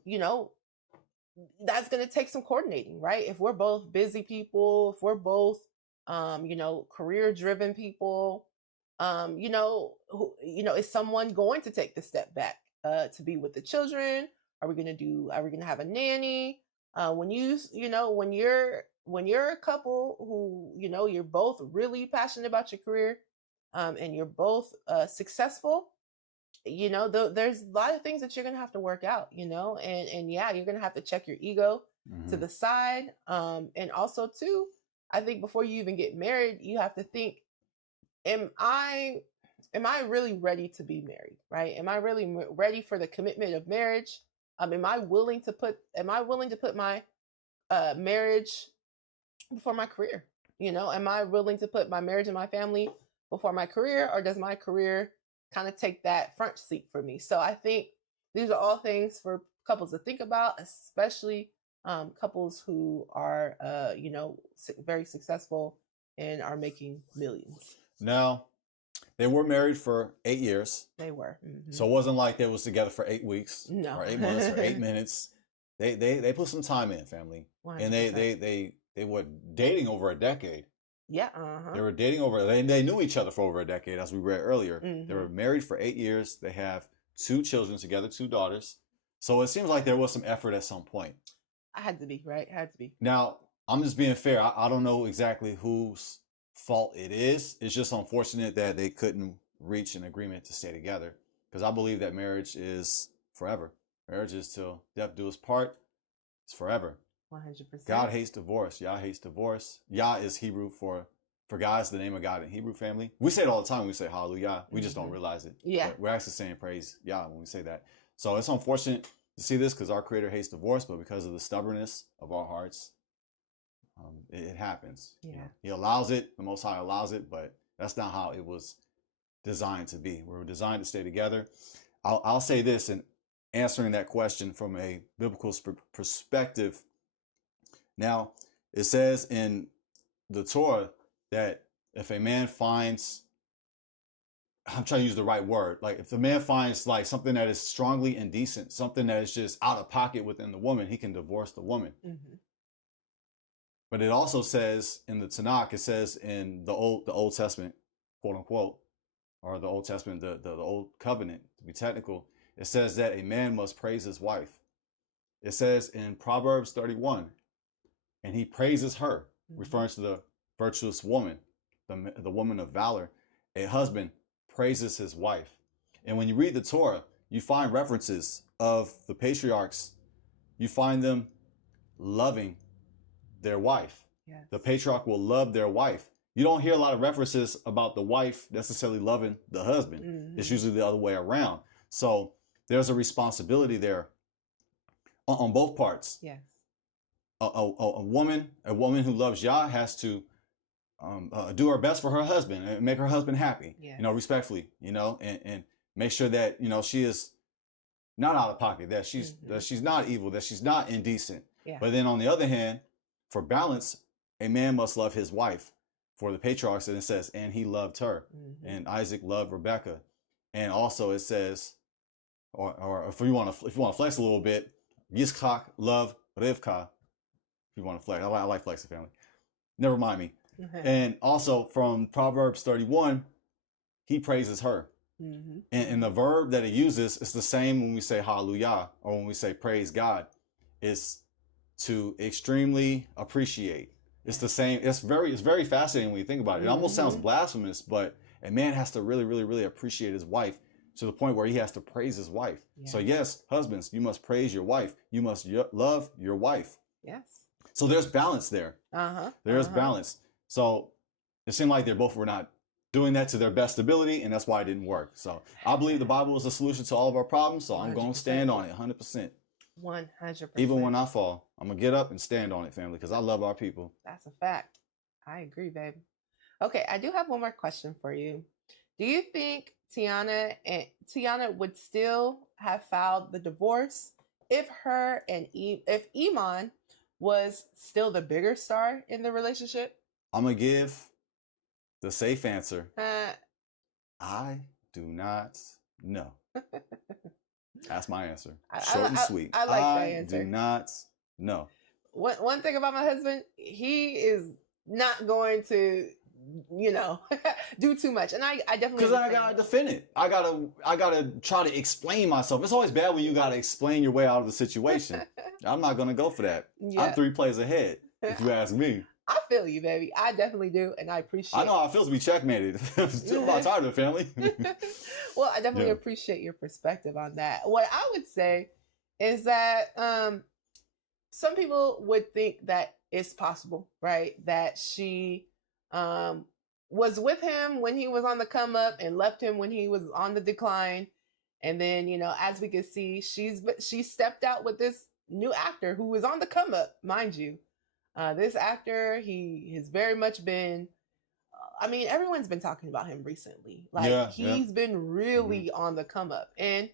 going to take some coordinating, right? If we're both busy people, if we're both, career-driven people, Is someone going to take the step back to be with the children? Are we going to have a nanny? When you're a couple who, you're both really passionate about your career, and you're both successful, there's a lot of things that you're going to have to work out, and yeah, you're going to have to check your ego to the side. And also too, I think before you even get married, you have to think, am I really ready to be married, right? Am I really ready for the commitment of marriage? Am I willing to put my marriage before my career? Am I willing to put my marriage and my family before my career, or does my career kind of take that front seat for me? So I think these are all things for couples to think about, especially couples who are, very successful and are making millions. Now, they were married for 8 years. They were. Mm-hmm. So it wasn't like they was together for 8 weeks, no, or 8 months, or 8 minutes. They put some time in, family, 100%. And they were dating over a decade. Yeah. They were dating they knew each other for over a decade, as we read earlier. Mm-hmm. They were married for 8 years. They have 2 children together, 2 daughters. So it seems like there was some effort at some point. I had to be, right? Had to be. Now, I'm just being fair. I don't know exactly whose fault it is. It's just unfortunate that they couldn't reach an agreement to stay together, because I believe that marriage is forever. Marriage is till death do us part. It's forever. 100%. God hates divorce. Yah hates divorce. Yah is Hebrew for God is the name of God in Hebrew, family. We say it all the time when we say hallelujah. We just don't realize it. Yeah. We're actually saying praise Yah when we say that. So it's unfortunate to see this, because our Creator hates divorce, but because of the stubbornness of our hearts, it happens. Yeah. He allows it. The Most High allows it, but that's not how it was designed to be. We were designed to stay together. I'll say this in answering that question from a biblical perspective. Now, it says in the Torah that if a man finds, I'm trying to use the right word, like if the man finds like something that is strongly indecent, something that is just out of pocket within the woman, he can divorce the woman. Mm-hmm. But it also says in the Tanakh, it says in the Old Testament, quote unquote, or the Old Testament, the Old Covenant, to be technical, it says that a man must praise his wife. It says in Proverbs 31, and he praises her, referring to the virtuous woman, the woman of valor. A husband praises his wife. And when you read the Torah, you find references of the patriarchs. You find them loving their wife. Yes. The patriarch will love their wife. You don't hear a lot of references about the wife necessarily loving the husband. Mm-hmm. It's usually the other way around. So there's a responsibility there on both parts. Yes. A woman who loves Yah has to do her best for her husband and make her husband happy. Yes. Respectfully, and make sure that she is not out of pocket, that she's not evil, that she's not indecent. Yeah. But then on the other hand, for balance, a man must love his wife. For the patriarchs, and it says, and he loved her, and Isaac loved Rebekah, and also it says, or if you want to flex a little bit, Yitzchak loved Rivka. If you want to flex, I like flexing, family. Never mind me. And also from Proverbs 31, he praises her. Mm-hmm. And the verb that it uses is the same when we say hallelujah, or when we say praise God. It's to extremely appreciate. It's the same. It's very fascinating when you think about it. It almost sounds blasphemous, but a man has to really, really, really appreciate his wife to the point where he has to praise his wife. Yeah. So yes, husbands, you must praise your wife. You must love your wife. Yes. So there's balance there. There's balance. So it seemed like they both were not doing that to their best ability, and that's why it didn't work. So I believe the Bible is a solution to all of our problems, so I'm going to stand on it 100%. 100%. Even when I fall, I'm going to get up and stand on it, family, because I love our people. That's a fact. I agree, babe. Okay, I do have one more question for you. Do you think Teyana would still have filed the divorce if if Iman was still the bigger star in the relationship? I'm going to give the safe answer. I do not know. That's my answer. Short and sweet. I like that answer. I do not know. One thing about my husband, he is not going to you know, do too much. And I definitely Because I understand. gotta defend it. I gotta try to explain myself. It's always bad when you gotta explain your way out of the situation. I'm not gonna go for that. Yeah. I'm 3 plays ahead, if you ask me. I feel you, baby. I definitely do, and I appreciate. I know how it feels to be checkmated. I'm about tired of it, family. Well, I definitely Yeah. appreciate your perspective on that. What I would say is that some people would think that it's possible, right? That she was with him when he was on the come up and left him when he was on the decline. And then, you know, as we can see, she stepped out with this new actor who was on the come up, mind you. This actor, he has very much been. I mean, everyone's been talking about him recently. Like he's been really on the come up, and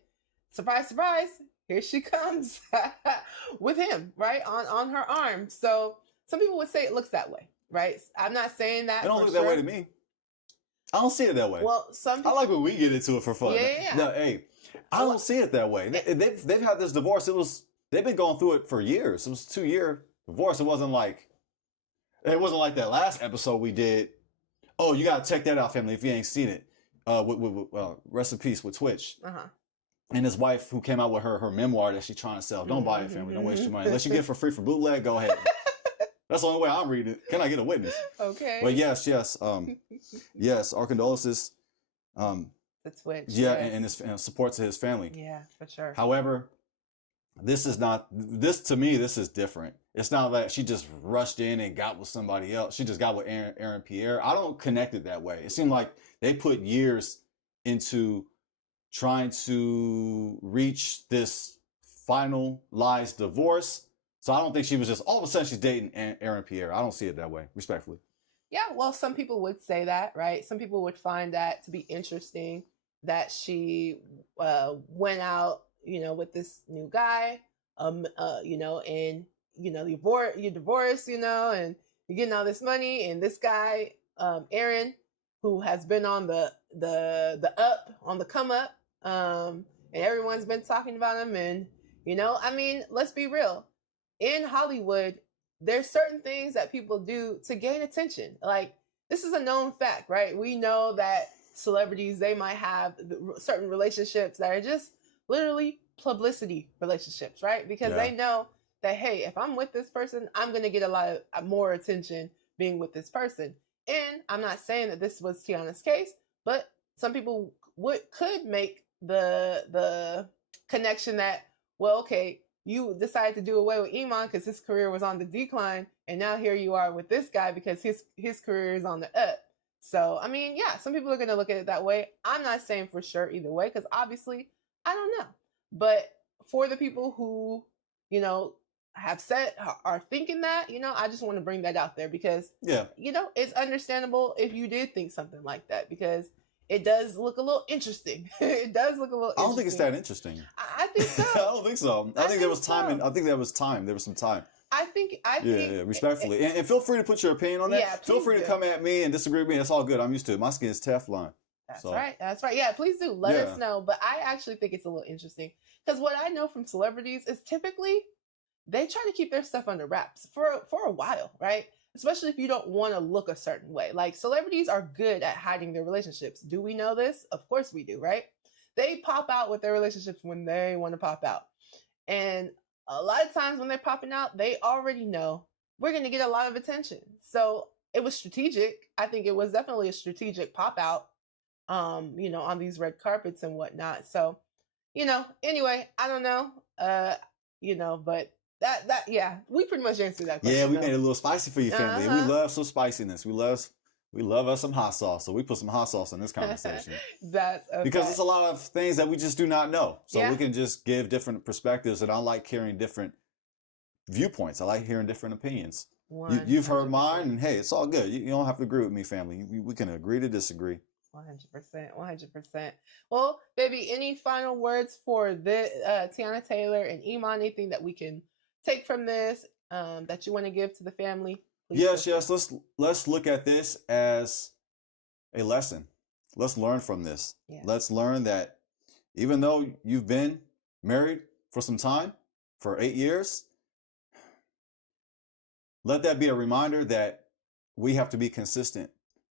surprise, surprise, here she comes with him, right on her arm. So some people would say it looks that way, right? I'm not saying that. It don't look that way to me. I don't see it that way. Well, some people, I like when we get into it for fun. Yeah. No, hey, I don't see it that way. They've had this divorce. They've been going through it for years. It was a 2-year divorce. It wasn't like that last episode we did. Oh, you gotta check that out, family, if you ain't seen it. Rest in peace with Twitch. And his wife, who came out with her memoir that she's trying to sell. Don't buy it, family. Don't waste your money. Unless you get it for free for bootleg, go ahead. That's the only way I'm reading it. Can I get a witness? Okay. But yes. Yes, our condolences. The Twitch. Yeah, yes. and support to his family. Yeah, for sure. However, this to me, this is different. It's not like she just rushed in and got with somebody else. She just got with Aaron Pierre. I don't connect it that way. It seemed like they put years into trying to reach this finalized divorce. So I don't think she was just all of a sudden she's dating Aaron Pierre. I don't see it that way, respectfully. Yeah, well, some people would say that, right? Some people would find that to be interesting, that she went out, you know, with this new guy, you know, and you know, you're divorced, you know, and you're getting all this money, and this guy, Aaron, who has been on the on the come up, and everyone's been talking about him, and you know, I mean, let's be real. In Hollywood, there's certain things that people do to gain attention. Like, this is a known fact, right? We know that celebrities, they might have certain relationships that are just literally publicity relationships, right? Because they know that, hey, if I'm with this person, I'm going to get a lot of more attention being with this person. And I'm not saying that this was Tiana's case, but some people could make the connection that, well, okay, you decided to do away with Iman because his career was on the decline, and now here you are with this guy because his career is on the up. So, I mean, yeah, some people are going to look at it that way. I'm not saying for sure either way, because obviously, I don't know. But for the people who, you know, have said, are thinking that, you know, I just want to bring that out there because, you know, it's understandable if you did think something like that, because it does look a little interesting. It does look a little interesting. I don't think it's that interesting. I think so. I don't think so. I think there was time. I think there was time. There was some time. I think. Yeah, respectfully. And feel free to put your opinion on that. Yeah, feel free to come at me and disagree with me. That's all good. I'm used to it. My skin is Teflon. That's right. That's right. Yeah, please do. Let us know. But I actually think it's a little interesting. Because what I know from celebrities is typically they try to keep their stuff under wraps for a while, right? Especially if you don't want to look a certain way. Like, celebrities are good at hiding their relationships. Do we know this? Of course we do, right? They pop out with their relationships when they want to pop out. And a lot of times when they're popping out, they already know we're going to get a lot of attention. So it was strategic. I think it was definitely a strategic pop out, you know, on these red carpets and whatnot. So, you know, anyway, I don't know, you know, but yeah, we pretty much answered that question. Yeah, we made it a little spicy for you, family. We love some spiciness. We love us some hot sauce. So we put some hot sauce in this conversation. That's okay. Because it's a lot of things that we just do not know. So we can just give different perspectives, and I like hearing different viewpoints. I like hearing different opinions. You've heard mine, and hey, it's all good. You don't have to agree with me, family. We can agree to disagree. 100%. Well, baby, any final words for Teyana Taylor and Iman? Anything that we can take from this that you want to give to the family? Yes. Let's look at this as a lesson. Let's learn from this. Yeah. Let's learn that even though you've been married for some time, for 8 years, let that be a reminder that we have to be consistent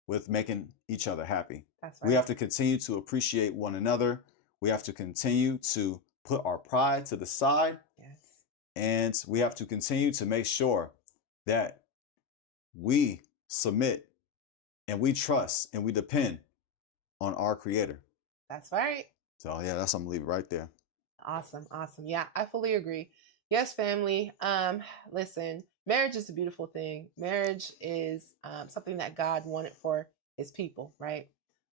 with making each other happy. That's right. We have to continue to appreciate one another. We have to continue to put our pride to the side. Yes. And we have to continue to make sure that we submit and we trust and we depend on our Creator. That's right. So yeah, I'm gonna leave it right there. Awesome. Yeah, I fully agree. Yes, family. Listen, marriage is a beautiful thing. Marriage is something that God wanted for his people, right?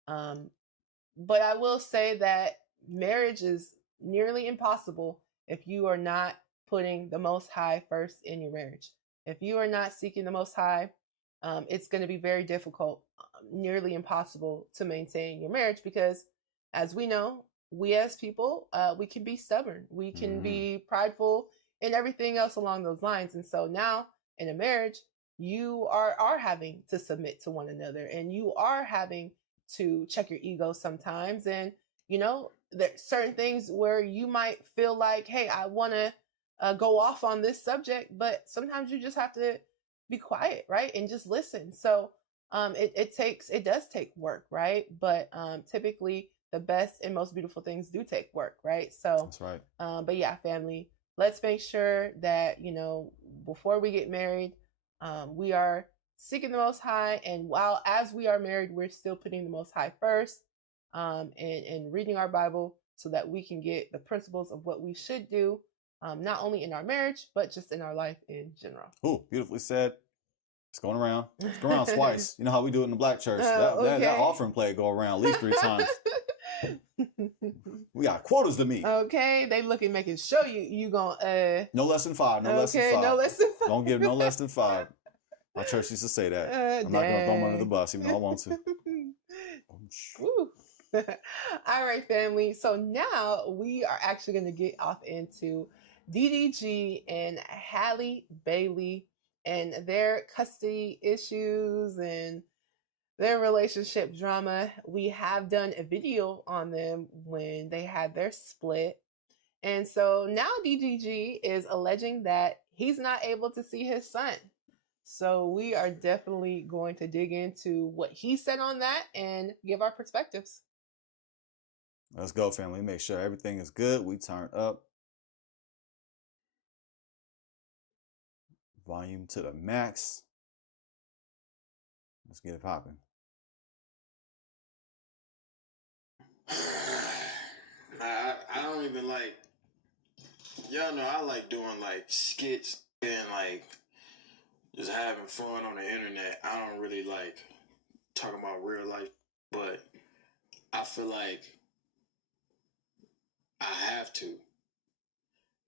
But I will say that marriage is nearly impossible if you are not putting the Most High first in your marriage. If you are not seeking the Most High, it's going to be very difficult, nearly impossible to maintain your marriage because, as we know, we as people, we can be stubborn. We can be prideful and everything else along those lines. And so now in a marriage, you are having to submit to one another and you are having to check your ego sometimes. And, there's certain things where you might feel like, hey, I want to go off on this subject, but sometimes you just have to be quiet, right? And just listen. So it does take work, right? But typically the best and most beautiful things do take work, right? So that's right. But yeah, family, let's make sure that, before we get married, we are seeking the Most High. And while as we are married, we're still putting the Most High first, and reading our Bible so that we can get the principles of what we should do, not only in our marriage, but just in our life in general. Ooh, beautifully said. It's going around. It's going around twice. You know how we do it in the black church. That offering plate go around at least 3 times. We got quotas to meet. Okay, they looking, making sure you gonna no less than 5. No less than 5. No less than 5. Don't give no less than 5. My church used to say that. I'm not gonna throw them under the bus, even though I want to. Woo. All right, family. So now we are actually going to get off into DDG and Halle Bailey and their custody issues and their relationship drama. We have done a video on them when they had their split. And so now DDG is alleging that he's not able to see his son. So we are definitely going to dig into what he said on that and give our perspectives. Let's go, family. Make sure everything is good. We turn up. Volume to the max. Let's get it popping. I don't even like, y'all know I like doing like skits and like just having fun on the internet. I don't really like talking about real life, but I feel like I have to.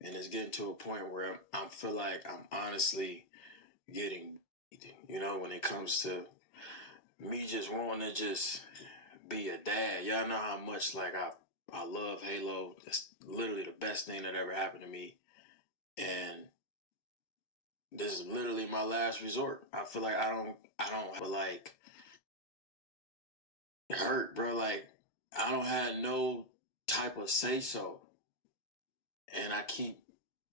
And it's getting to a point where I feel like I'm honestly getting, when it comes to me just wanting to just be a dad. Y'all know how much like I love Halo. It's literally the best thing that ever happened to me. And this is literally my last resort. I feel like I don't like it hurt, bro. Like I don't have no type of say so. And I keep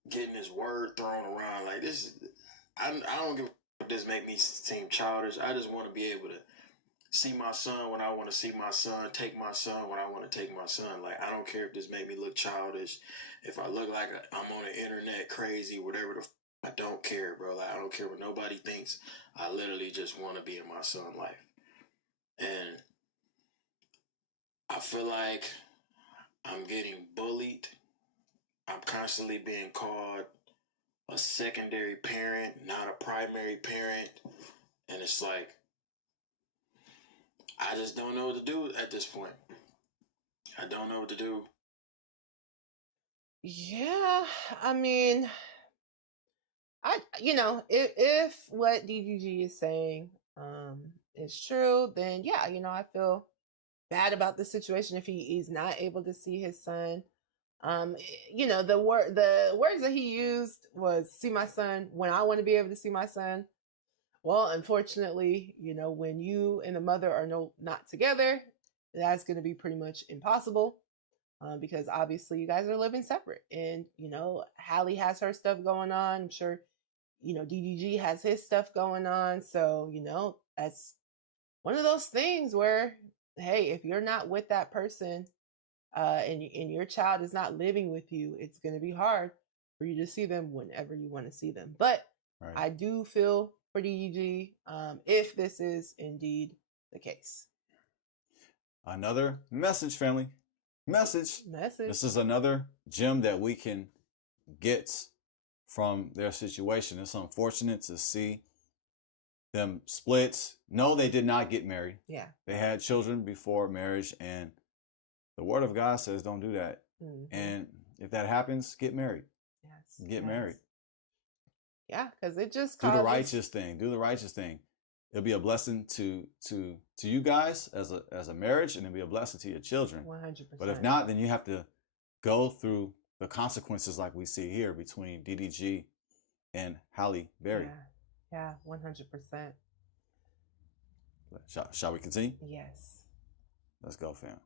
getting this word thrown around like this. I don't give a this make me seem childish. I just want to be able to see my son when I want to see my son, take my son when I want to take my son. Like I don't care if this make me look childish, if I look like I'm on the internet crazy, whatever I don't care, bro. Like I don't care what nobody thinks. I literally just want to be in my son's life. And I feel like I'm getting bullied. I'm constantly being called a secondary parent, not a primary parent. And it's like, I just don't know what to do at this point. I don't know what to do. Yeah, I mean, if what DDG is saying is true, then yeah, I feel bad about the situation if he is not able to see his son. The words that he used was see my son when I want to be able to see my son. Well, unfortunately, when you and the mother are not together, that's going to be pretty much impossible, because obviously you guys are living separate. And, Halle has her stuff going on. I'm sure, DDG has his stuff going on. So, that's one of those things where, hey, if you're not with that person, and your child is not living with you, it's going to be hard for you to see them whenever you want to see them. But Right. I do feel for DDG, if this is indeed the case. Another message, family. Message. This is another gem that we can get from their situation. It's unfortunate to see them split. No, they did not get married. Yeah. They had children before marriage, and the word of God says don't do that. Mm-hmm. And if that happens, get married. Yes. Get married. Yeah, because it just do the righteous thing. Do the righteous thing. It'll be a blessing to you guys as a marriage, and it'll be a blessing to your children. 100%. But if not, then you have to go through the consequences like we see here between DDG and Halle Bailey. Yeah, 100%. Shall we continue? Yes. Let's go, fam.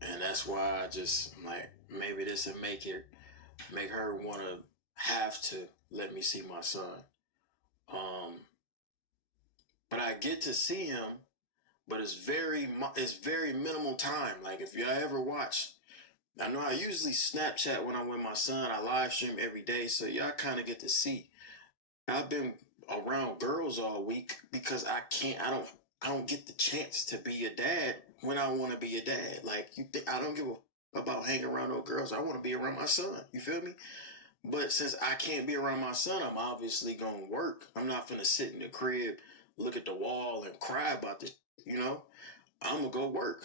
And that's why I just like, maybe this will make her want to have to let me see my son. But I get to see him, but it's very minimal time. Like if y'all ever watch, I know I usually Snapchat when I'm with my son. I live stream every day, so y'all kind of get to see. I've been around girls all week because I don't get the chance to be a dad when I want to be a dad. Like I don't give a about hanging around no girls. I want to be around my son. You feel me? But since I can't be around my son, I'm obviously gonna work. I'm not gonna sit in the crib, look at the wall, and cry about this. You know, I'm gonna go work.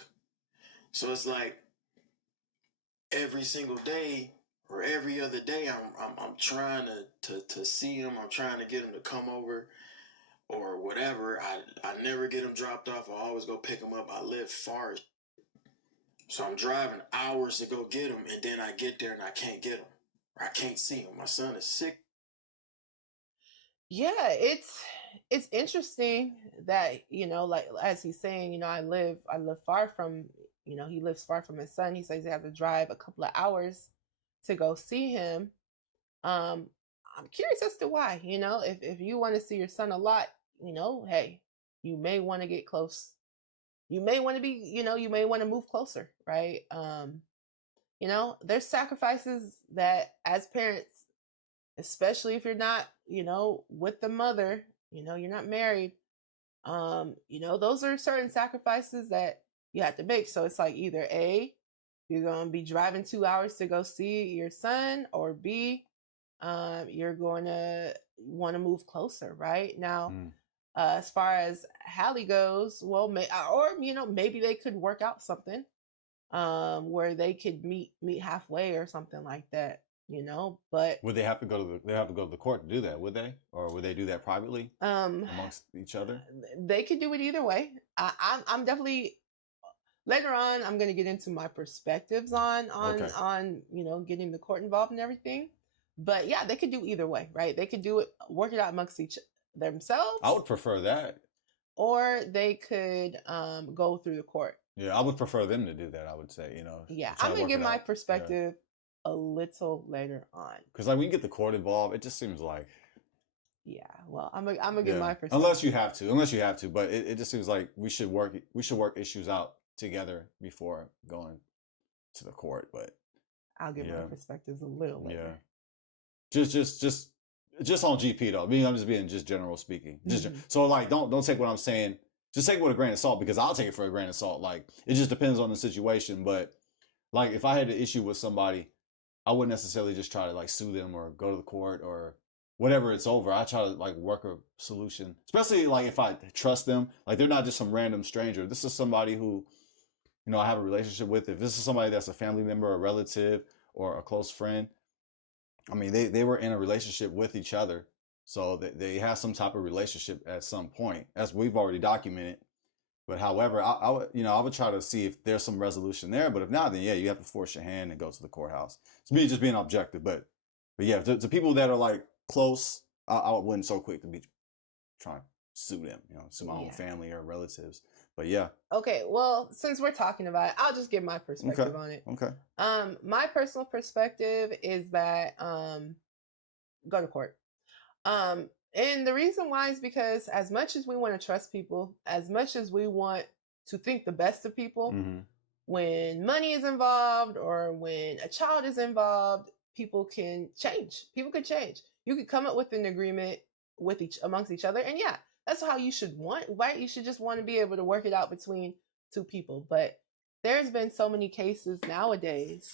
So it's like every single day or every other day, I'm trying to see him. I'm trying to get him to come over or whatever. I never get him dropped off. I always go pick him up. I live far, so I'm driving hours to go get him, and then I get there and I can't get him. Or I can't see him. My son is sick. Yeah, it's interesting that, you know, like as he's saying, you know, I live far from, you know, he lives far from his son. He says he has to drive a couple of hours to go see him. I'm curious as to why, you know, if you want to see your son a lot, you know, hey, you may want to get close. You may want to be, you know, you may want to move closer, right? You know, there's sacrifices that as parents, especially if you're not, you know, with the mother, you know, you're not married, you know, those are certain sacrifices that you have to make. So it's like either A, you're going to be driving 2 hours to go see your son, or B, you're going to want to move closer, right? Now, as far as Halle goes, well, or, you know, maybe they could work out something where they could meet halfway or something like that, you know. But would they have to go to the court to do that? Would they, or would they do that privately amongst each other? They could do it either way. I'm definitely, later on I'm going to get into my perspectives on you know, getting the court involved and everything. But yeah, they could do either way, right? They could do it, work it out amongst themselves. I would prefer that. Or they could go through the court. Yeah, I would prefer them to do that, I would say, you know. Yeah, I'm going to give my perspective a little later on. Because like when you get the court involved, it just seems like... Yeah, well, I'm gonna give my perspective. Unless you have to, but it just seems like we should work issues out together before going to the court. But I'll give my perspectives a little later. Yeah, just on GP though. I mean, I'm just being just general speaking. So like, don't take what I'm saying. Just take it with a grain of salt, because I'll take it for a grain of salt. Like, it just depends on the situation. But like, if I had an issue with somebody, I wouldn't necessarily just try to like sue them or go to the court or whatever it's over. I try to like work a solution, especially like if I trust them. Like, they're not just some random stranger. This is somebody who, you know, I have a relationship with. If this is somebody that's a family member, a relative, or a close friend, I mean, they were in a relationship with each other. So they have some type of relationship at some point, as we've already documented. But however, I would try to see if there's some resolution there. But if not, then yeah, you have to force your hand and go to the courthouse. It's me just being objective. But yeah, to people that are like close, I wouldn't so quick to be trying to sue them, you know, sue my own family or relatives. But yeah. Okay, well, since we're talking about it, I'll just give my perspective on it. Okay. My personal perspective is that go to court. And the reason why is because as much as we want to trust people, as much as we want to think the best of people, when money is involved or when a child is involved, people can change. People could change. You could come up with an agreement with amongst each other, and yeah, that's how you should want, right? You should just want to be able to work it out between two people. But there's been so many cases nowadays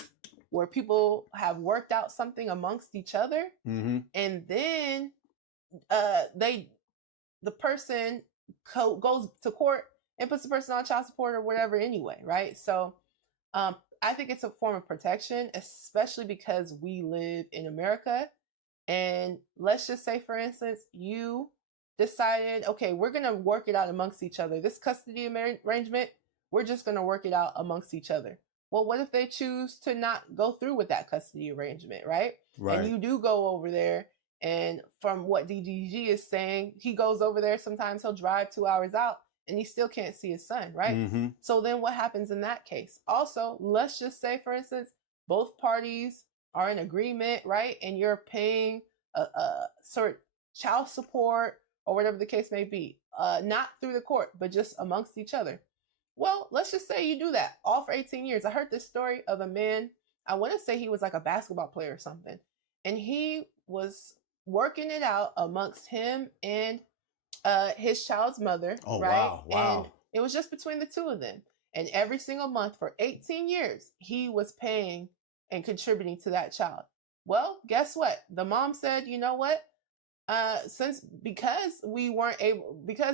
where people have worked out something amongst each other, and then the person goes to court and puts the person on child support or whatever anyway, right? So I think it's a form of protection, especially because we live in America. And let's just say, for instance, you decided, okay, we're going to work it out amongst each other. This custody arrangement, we're just going to work it out amongst each other. Well, what if they choose to not go through with that custody arrangement, right? Right. And you do go over there, and from what DDG is saying, he goes over there, sometimes he'll drive 2 hours out, and he still can't see his son, right? So then what happens in that case? Also, let's just say, for instance, both parties are in agreement, right? And you're paying a sort of child support or whatever the case may be, not through the court, but just amongst each other. Well, let's just say you do that all for 18 years. I heard this story of a man, I want to say he was like a basketball player or something, and he was working it out amongst him and his child's mother, right? Wow. And it was just between the two of them. And every single month for 18 years, he was paying and contributing to that child. Well, guess what? The mom said, you know what? Because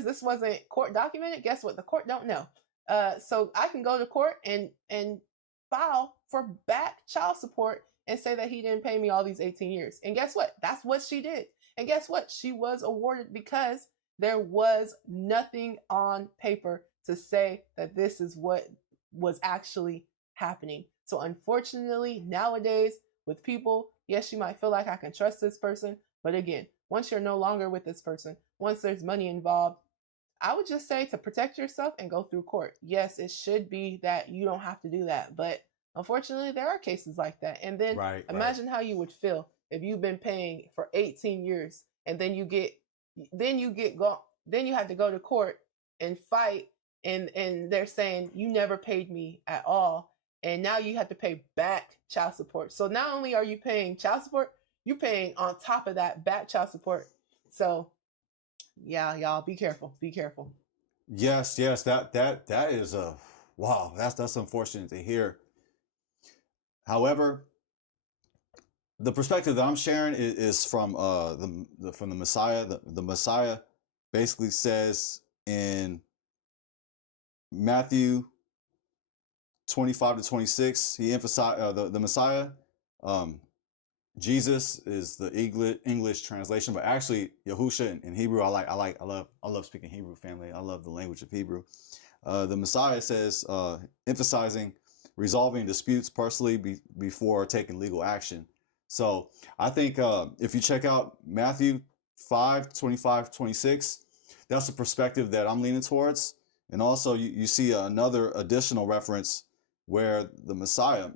this wasn't court documented, guess what? The court don't know. So I can go to court and file for back child support and say that he didn't pay me all these 18 years. And guess what? That's what she did. And guess what? She was awarded because there was nothing on paper to say that this is what was actually happening. So unfortunately, nowadays with people, yes, you might feel like I can trust this person. But again, once you're no longer with this person, once there's money involved, I would just say to protect yourself and go through court. Yes, it should be that you don't have to do that. But unfortunately, there are cases like that. And then imagine how you would feel if you've been paying for 18 years and then you have to go to court and fight, and they're saying you never paid me at all, and now you have to pay back child support. So not only are you paying child support, you're paying on top of that back child support. So yeah, y'all, be careful. Be careful. Yes, that is wow. That's unfortunate to hear. However, the perspective that I'm sharing is from the Messiah. The Messiah basically says in Matthew 25-26, he emphasized the Messiah. Jesus is the English translation, but actually Yahusha in Hebrew, I love speaking Hebrew, family. I love the language of Hebrew. The Messiah says, emphasizing resolving disputes personally before taking legal action. So I think if you check out Matthew 5:25-26, that's the perspective that I'm leaning towards. And also you see another additional reference where the Messiah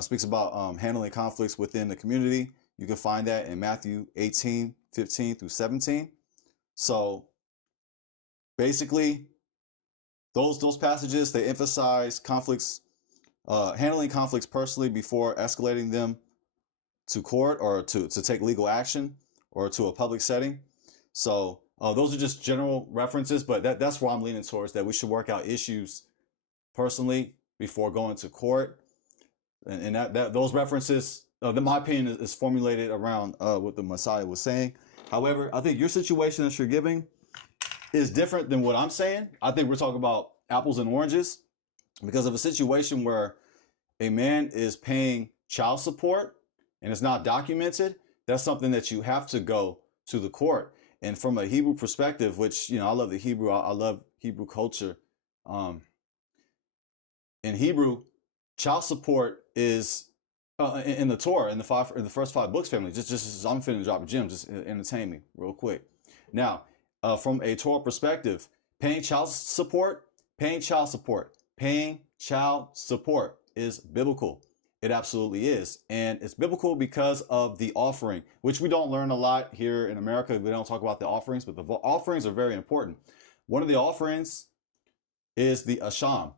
speaks about handling conflicts within the community. You can find that in Matthew 18:15-17. So basically, those passages, they emphasize conflicts, handling conflicts personally before escalating them to court or to take legal action or to a public setting. So those are just general references, but that's where I'm leaning towards, that we should work out issues personally before going to court. And that those references, in my opinion, is formulated around what the Messiah was saying. However, I think your situation that you're giving is different than what I'm saying. I think we're talking about apples and oranges, because of a situation where a man is paying child support and it's not documented. That's something that you have to go to the court. And from a Hebrew perspective, which, I love the Hebrew, I love Hebrew culture. In Hebrew, child support is in the Torah, in the first 5 books, family. Just I'm finna drop a gem. Just entertain me real quick. Now, from a Torah perspective, paying child support is biblical. It absolutely is. And it's biblical because of the offering, which we don't learn a lot here in America. We don't talk about the offerings, but the offerings are very important. One of the offerings is the asham,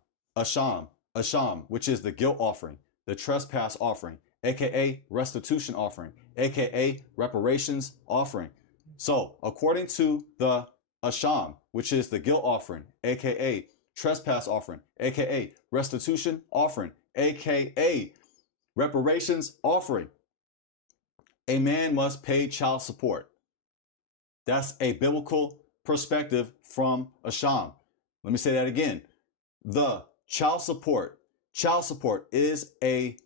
which is the guilt offering, the trespass offering, aka restitution offering, aka reparations offering. So, according to the asham, which is the guilt offering, aka trespass offering, aka restitution offering, aka reparations offering, a man must pay child support. That's a biblical perspective from asham. Let me say that again. The child support is a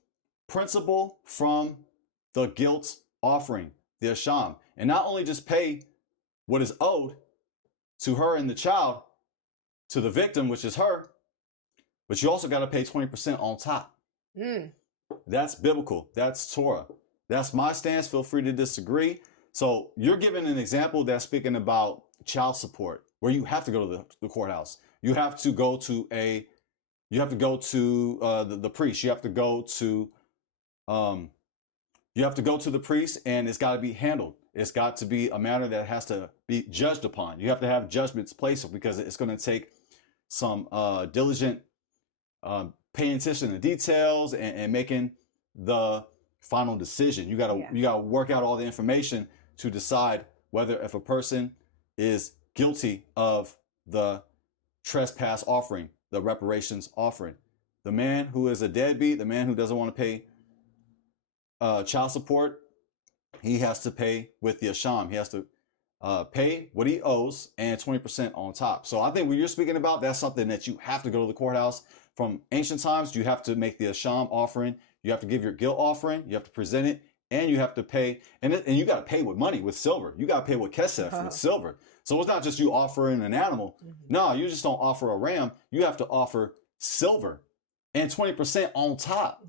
principle from the guilt offering, the asham. And not only just pay what is owed to her and the child, to the victim, which is her, but you also got to pay 20% on top. That's biblical. That's Torah. That's my stance. Feel free to disagree. So you're giving an example that's speaking about child support, where you have to go to the courthouse. You have to go to the priest. You have to go to the priest, and it's got to be handled. It's got to be a matter that has to be judged upon. You have to have judgments placed, because it's going to take some diligent paying attention to details and making the final decision. You gotta work out all the information to decide whether if a person is guilty of the trespass offering, the reparations offering. The man who is a deadbeat, the man who doesn't want to pay child support, he has to pay with the asham. He has to pay what he owes and 20% on top. So I think what you're speaking about, that's something that you have to go to the courthouse. From ancient times, you have to make the asham offering. You have to give your guilt offering. You have to present it, and you have to pay. And you got to pay with money, with silver. You got to pay with kesef, with silver. So it's not just you offering an animal. No, you just don't offer a ram. You have to offer silver and 20% on top.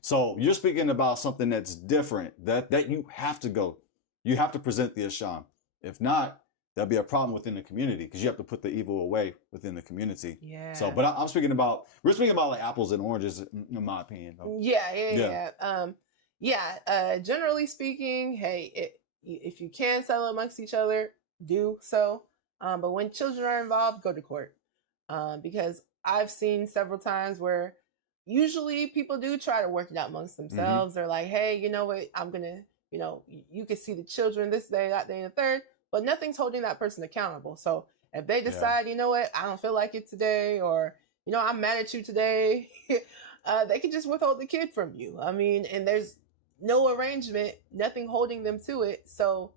So you're speaking about something that's different, that you have to go. You have to present the asham. If not, there'll be a problem within the community, because you have to put the evil away within the community. Yeah. So, but we're speaking about like apples and oranges, in my opinion. Generally speaking, hey, if you can settle amongst each other, do so. But when children are involved, go to court. Because I've seen several times where usually people do try to work it out amongst themselves. They're like, hey, you know what, I'm gonna, you can see the children this day, that day, and the third, but nothing's holding that person accountable. So if they decide, you know what, I don't feel like it today, or, I'm mad at you today, they can just withhold the kid from you. I mean, and there's no arrangement, nothing holding them to it. So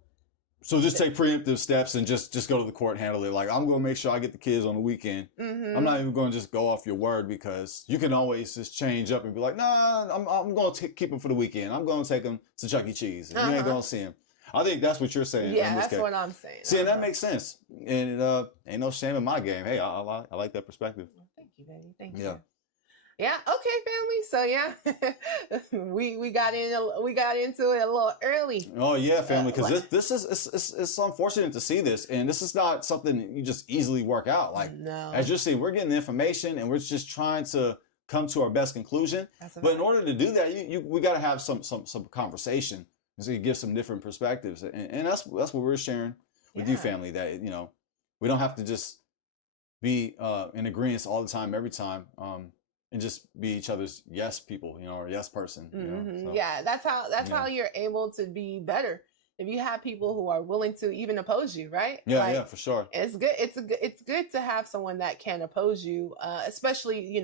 just take preemptive steps and just go to the court and handle it. Like, I'm going to make sure I get the kids on the weekend. I'm not even going to just go off your word, because you can always just change up and be like, nah, I'm going to keep them for the weekend. I'm going to take them to Chuck E. Cheese. And you ain't going to see them. I think that's what you're saying. Yeah, that's what I'm saying. See, and that makes sense. And ain't no shame in my game. Hey, I like that perspective. Thank you, baby. Thank you. Yeah. Okay, family. So we got into it a little early. Oh yeah, family. Because this is it's so unfortunate to see this, and this is not something you just easily work out. Like, as you see, we're getting the information, and we're just trying to come to our best conclusion. But in order to do that, we got to have some conversation, so you give some different perspectives, and that's what we're sharing with you, family. That we don't have to just be in agreement all the time, every time. And just be each other's yes people, or yes person. So. Yeah, that's how you're able to be better. If you have people who are willing to even oppose you, right? Yeah, for sure. It's good. It's good to have someone that can oppose you, especially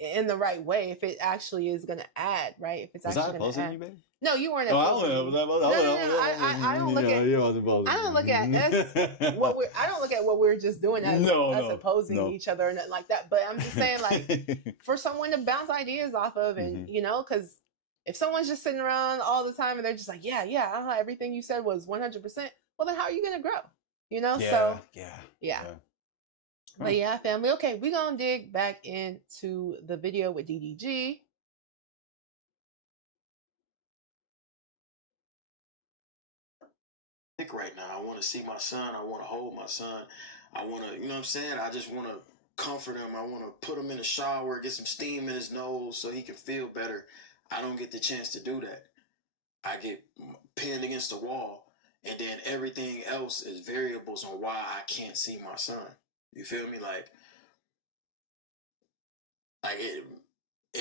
in the right way. If it actually is going to add, right? If it's actually going to add. You, baby? No, you weren't opposing me. I don't look at. I don't look at us. I don't look at what we're just doing as us opposing each other or nothing like that. But I'm just saying, like, for someone to bounce ideas off of, and because if someone's just sitting around all the time and they're just like, everything you said was 100%. Well, then how are you gonna grow? So yeah. But yeah, family. Okay, we're gonna dig back into the video with DDG. Right now, I want to see my son. I want to hold my son. I want to, you know what I'm saying? I just want to comfort him. I want to put him in the shower, get some steam in his nose so he can feel better. I don't get the chance to do that. I get pinned against the wall, and then everything else is variables on why I can't see my son. You feel me? Like it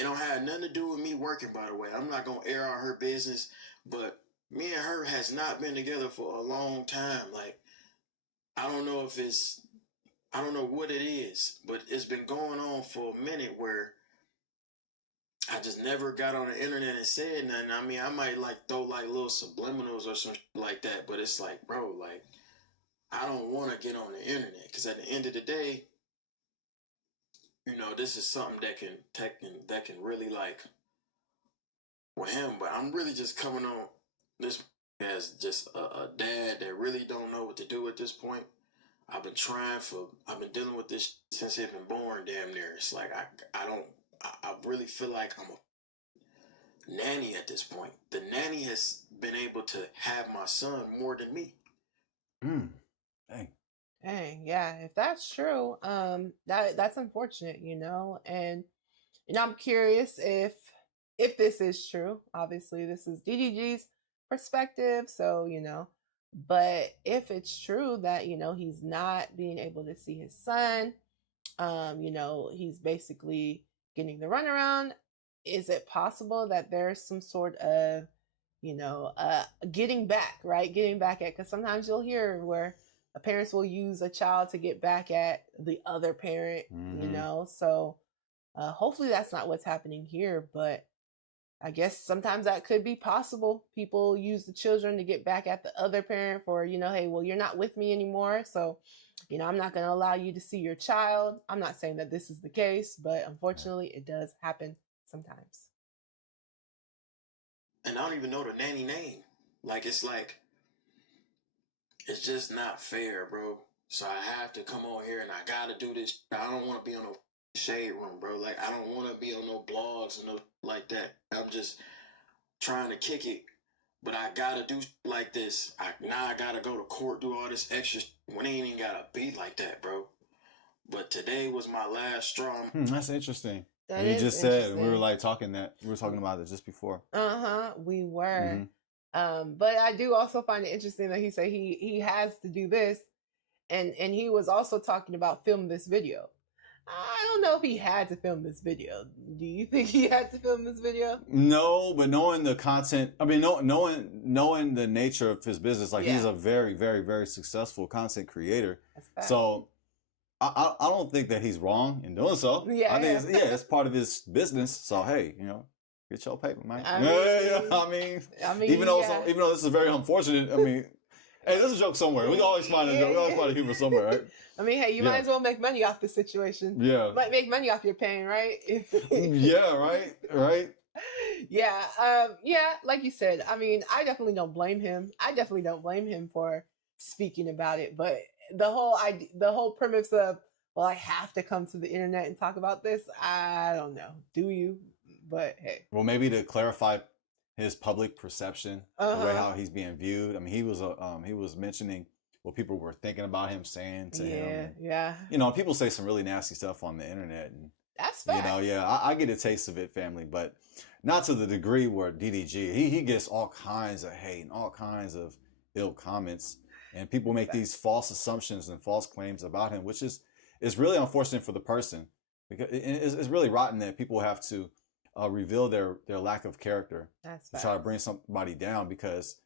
don't have nothing to do with me working, by the way. I'm not gonna air out her business, but me and her has not been together for a long time. Like, I don't know what it is, but it's been going on for a minute where I just never got on the internet and said nothing. I mean, I might like throw like little subliminals or something like that, but it's like, bro, like, I don't want to get on the internet because at the end of the day, you know, this is something that can really like with him. But I'm really just coming on this as just a dad that really don't know what to do at this point. I've been dealing with this since he's been born, damn near. It's like I really feel like I'm a nanny at this point. The nanny has been able to have my son more than me. Dang. Dang, yeah, if that's true, that's unfortunate, you know, and I'm curious if this is true. Obviously, this is DDG's perspective, so you know, but if it's true that you know he's not being able to see his son, you know, he's basically getting the runaround. Is it possible that there's some sort of, you know, getting back, right? Getting back at, because sometimes you'll hear where parents will use a child to get back at the other parent, you know? So hopefully that's not what's happening here, but I guess sometimes that could be possible. People use the children to get back at the other parent for, you know, hey, well, you're not with me anymore. So, you know, I'm not going to allow you to see your child. I'm not saying that this is the case, but unfortunately it does happen sometimes. And I don't even know the nanny name. Like, it's just not fair, bro. So I have to come on here and I gotta do this. I don't want to be on no shade room, bro. Like, I don't want to be on no blogs and no like that. I'm just trying to kick it, but I gotta do like this. Now I gotta go to court, do all this extra when it ain't even gotta be like that, bro. But today was my last straw. That's interesting. That you is just said interesting. we were talking about it just before. We were. But I do also find it interesting that he said he has to do this, and he was also talking about film this video. I don't know if he had to film this video. Do you think he had to film this video? No, but knowing the content, I mean, knowing the nature of his business, like he's a very, very, very successful content creator. So I don't think that he's wrong in doing so. I think it's part of his business. So hey, you know, get your paper, man. I mean, even though this is very unfortunate, I mean, hey, there's a joke somewhere. We can always find a joke. We always find a humor somewhere, right? I mean, hey, you might as well make money off the situation. Yeah. You might make money off your pain, right? Yeah, right. Yeah, like you said, I mean, I definitely don't blame him. For speaking about it, but the whole premise of, well, I have to come to the internet and talk about this, I don't know. Do you? But hey. Well, maybe to clarify his public perception, the way how he's being viewed. I mean, he was mentioning what people were thinking about him saying to him. And, you know, people say some really nasty stuff on the internet, and that's facts. You know, I get a taste of it, family, but not to the degree where DDG. He gets all kinds of hate and all kinds of ill comments, and people make these false assumptions and false claims about him, which is really unfortunate for the person, because it's really rotten that people have to reveal their lack of character to try to bring somebody down, because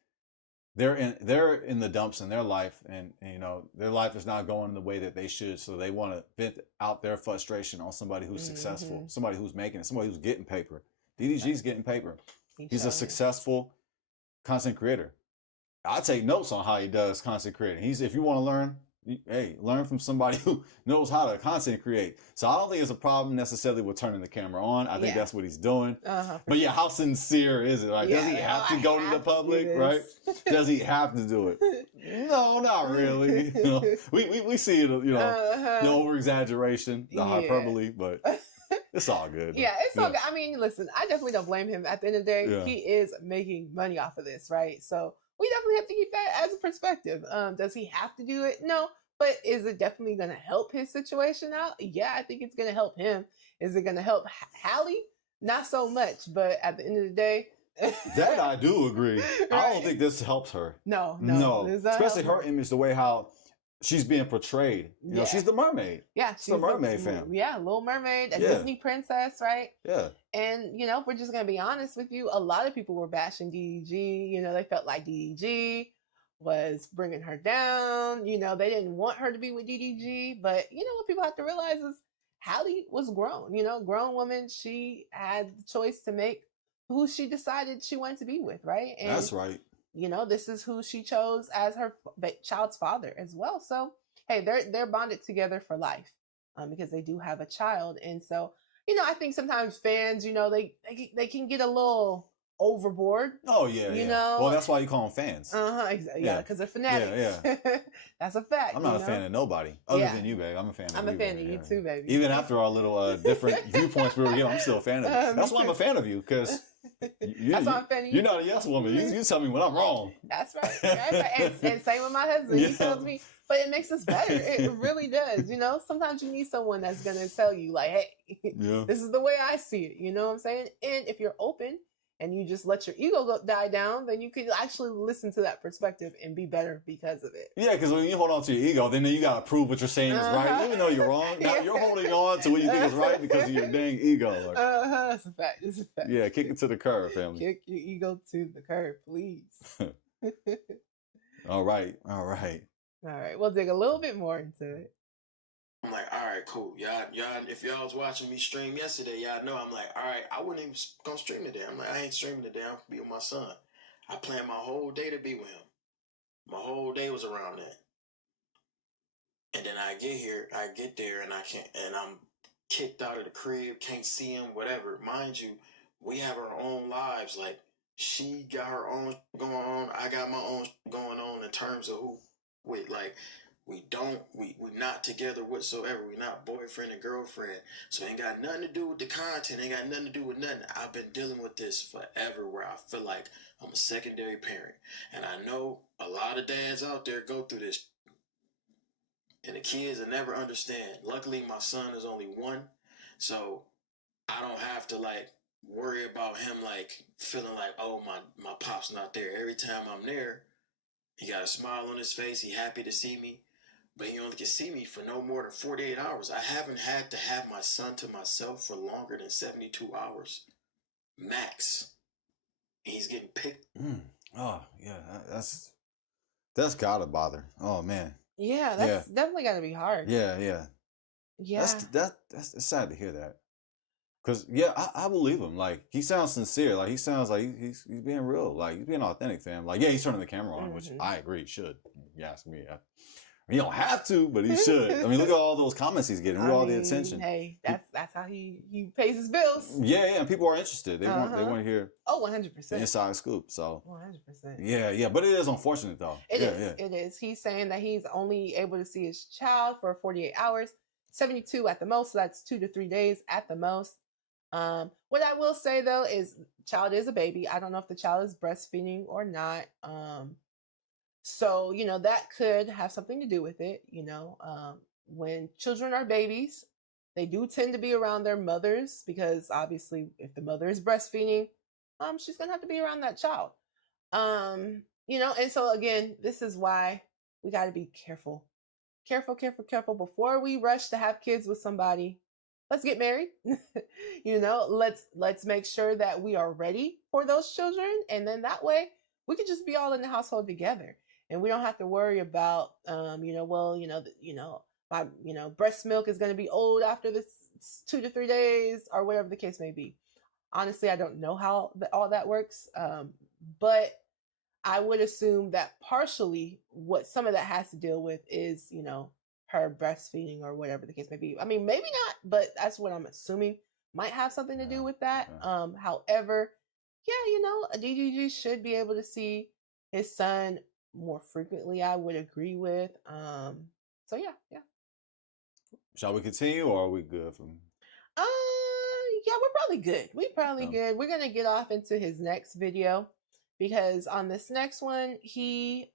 they're in the dumps in their life, and you know, their life is not going the way that they should, so they want to vent out their frustration on somebody who's successful, somebody who's making it, somebody who's getting paper. DDG's getting paper. He's a successful content creator. I take notes on how he does content creating. If you want to learn, hey, learn from somebody who knows how to content create. So I don't think it's a problem necessarily with turning the camera on. I think that's what he's doing. But yeah, how sincere is it? Like, does he have to go to the public, right? Does he have to do it? No, not really. You know, we see it, you know, the over exaggeration, the hyperbole, but it's all good. Yeah, it's all good. I mean, listen, I definitely don't blame him. At the end of the day, he is making money off of this, right? So we definitely have to keep that as a perspective. Does he have to do it? No. But is it definitely going to help his situation out? Yeah, I think it's going to help him. Is it going to help Halle? not so much, but at the end of the day, That I do agree. I don't Right. think this helps her. No, this not Especially her helping. image, the way how she's being portrayed. You know, Yeah. she's the mermaid. Yeah, It's the mermaid fam. Yeah, Little Mermaid, a Yeah. Disney princess, right? Yeah. And you know, if we're just gonna be honest with you, a lot of people were bashing DDG. You know, they felt like DDG was bringing her down. You know, they didn't want her to be with DDG. But you know, what people have to realize is Halle was grown. You know, grown woman. She had the choice to make who she decided she wanted to be with, right? And That's right. you know, this is who she chose as her child's father as well. So hey, they're bonded together for life, because they do have a child. And so you know, I think sometimes fans, you know, they can get a little overboard. Oh yeah, You yeah. know? Well, that's why you call them fans. Exactly. Yeah, Yeah. because they're fanatics. Yeah, That's a fact. I'm not you a know? fan of nobody other Yeah. than you, babe. I'm a fan of you. I'm a fan babe. of you Yeah. too, baby. Even after our little different viewpoints we were getting, I'm still a fan of you. Me That's why I'm too. a fan of you, because That's why I'm a fan of you. you're not a yes woman. You tell me when I'm wrong. That's right. That's right. And same with my husband. He Yeah. tells me, but it makes us better. It really does. You know, sometimes you need someone that's gonna tell you, like, hey, Yeah. this is the way I see it. You know what I'm saying? And if you're open and you just let your ego die down, then you can actually listen to that perspective and be better because of it. Yeah, because when you hold on to your ego, then you gotta prove what you're saying is right, even though you're wrong. Now Yeah. you're holding on to what you think is right because of your dang ego. Like, That's a fact. It's a fact. yeah, kick it to the curb, family. Kick your ego to the curb, please. All right, all right. All right, we'll dig a little bit more into it. I'm like, all right, cool. Y'all, if y'all was watching me stream yesterday, y'all know I'm like, all right, I wouldn't even gonna stream today. I'm like, I ain't streaming today. I'm gonna be with my son. I planned my whole day to be with him. My whole day was around that. And then I get there, and I can't, and I'm kicked out of the crib, can't see him, whatever. Mind you, we have our own lives. Like, she got her own going on. I got my own going on in terms of we're not together whatsoever. We're not boyfriend and girlfriend. So it ain't got nothing to do with the content. Ain't got nothing to do with nothing. I've been dealing with this forever, where I feel like I'm a secondary parent. And I know a lot of dads out there go through this. And the kids will never understand. Luckily, my son is only 1. So I don't have to worry about him feeling like, oh, my pop's not there. Every time I'm there, he got a smile on his face. He happy to see me. But he only can see me for no more than 48 hours. I haven't had to have my son to myself for longer than 72 hours. Max. And he's getting picked. Oh, yeah, that's gotta bother. Oh, man. Yeah, that's definitely got to be hard. Yeah, yeah. Yeah. That's sad to hear that. Cause yeah, I believe him. Like, he sounds sincere. Like, he sounds like he's being real. Like, he's being authentic, fam. Like, yeah, he's turning the camera on, which I agree, should. You ask me. He don't have to, but he should. I mean, look at all those comments he's getting. Look at all the attention. Hey, that's how he pays his bills. Yeah, and people are interested. They want to hear 100%. the inside scoop. So 100%. yeah, but it is unfortunate though. It is. He's saying that he's only able to see his child for 48 hours, 72 at the most. So that's 2 to 3 days at the most. What I will say though is, child is a baby. I don't know if the child is breastfeeding or not. So, you know, that could have something to do with it. You know, when children are babies, they do tend to be around their mothers, because obviously if the mother is breastfeeding, she's going to have to be around that child. You know, and so again, this is why we got to be careful before we rush to have kids with somebody. Let's get married. You know, let's make sure that we are ready for those children. And then that way we can just be all in the household together. And we don't have to worry about, my, breast milk is going to be old after this 2 to 3 days or whatever the case may be. Honestly, I don't know how all that works. But I would assume that partially what some of that has to deal with is, her breastfeeding or whatever the case may be. I mean, maybe not, but that's what I'm assuming might have something to do with that. However, a DDG should be able to see his son more frequently, I would agree with. So yeah. Shall we continue, or are we good from? Yeah, we're probably good. Good. We're gonna get off into his next video, because on this next one, he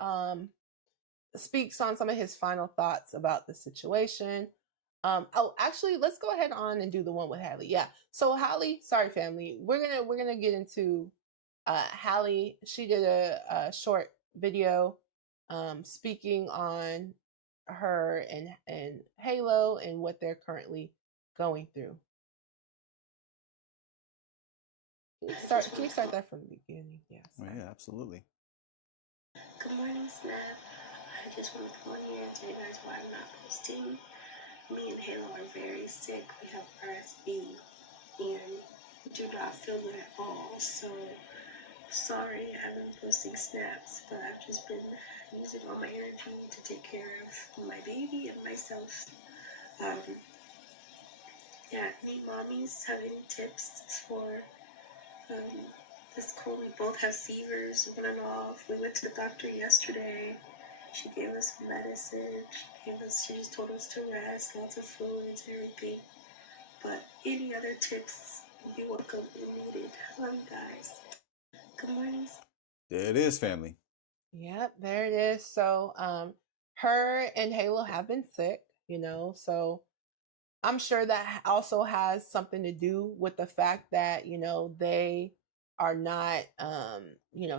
speaks on some of his final thoughts about the situation. Oh, actually, let's go ahead on and do the one with Halle. Yeah. So Halle, sorry, family, we're gonna get into Halle. She did a short video, speaking on her and Halo and what they're currently going through. Can you start that from the beginning? Yes. Oh, yeah, absolutely. Good morning, Snap. I just want to come on here and tell you guys why I'm not posting. Me and Halo are very sick. We have RSV and do not feel good at all. So sorry I haven't been posting snaps, but I've just been using all my energy to take care of my baby and myself. Yeah, any mommies have any tips for this cold? We both have fevers on and off. We went to the doctor yesterday. She gave us medicine. She just told us to rest, lots of fluids, everything. But any other tips, you're welcome and needed. Love you guys. Good morning. There it is, family. Yep, there it is. So, her and Halo have been sick, so I'm sure that also has something to do with the fact that, they are not,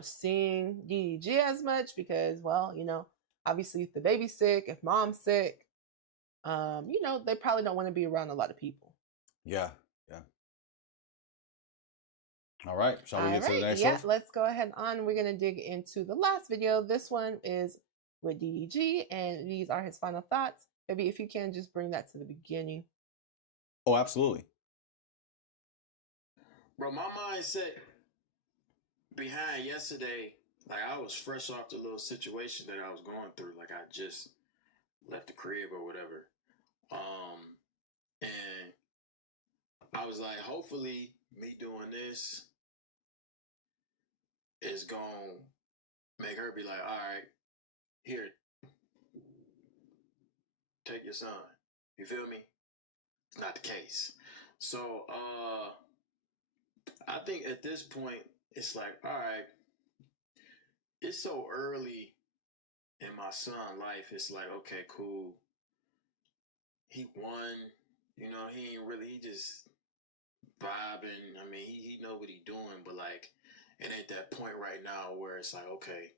seeing DDG as much because, well, obviously if the baby's sick, if mom's sick, they probably don't want to be around a lot of people. Yeah. All right, shall we get to the next one? Yeah, one? let's go ahead on. We're going to dig into the last video. This one is with DDG, and these are his final thoughts. Maybe if you can just bring that to the beginning. Oh, absolutely. Bro, my mindset behind yesterday, like I was fresh off the little situation that I was going through. Like I just left the crib or whatever. And I was like, hopefully me doing this is gonna make her be like, all right, here, take your son. You feel me? It's not the case. So, I think at this point, it's like, all right, it's so early in my son's life. It's like, okay, cool. He won, he just vibing. I mean, he know what he doing, but like, it ain't that point right now where it's like, okay,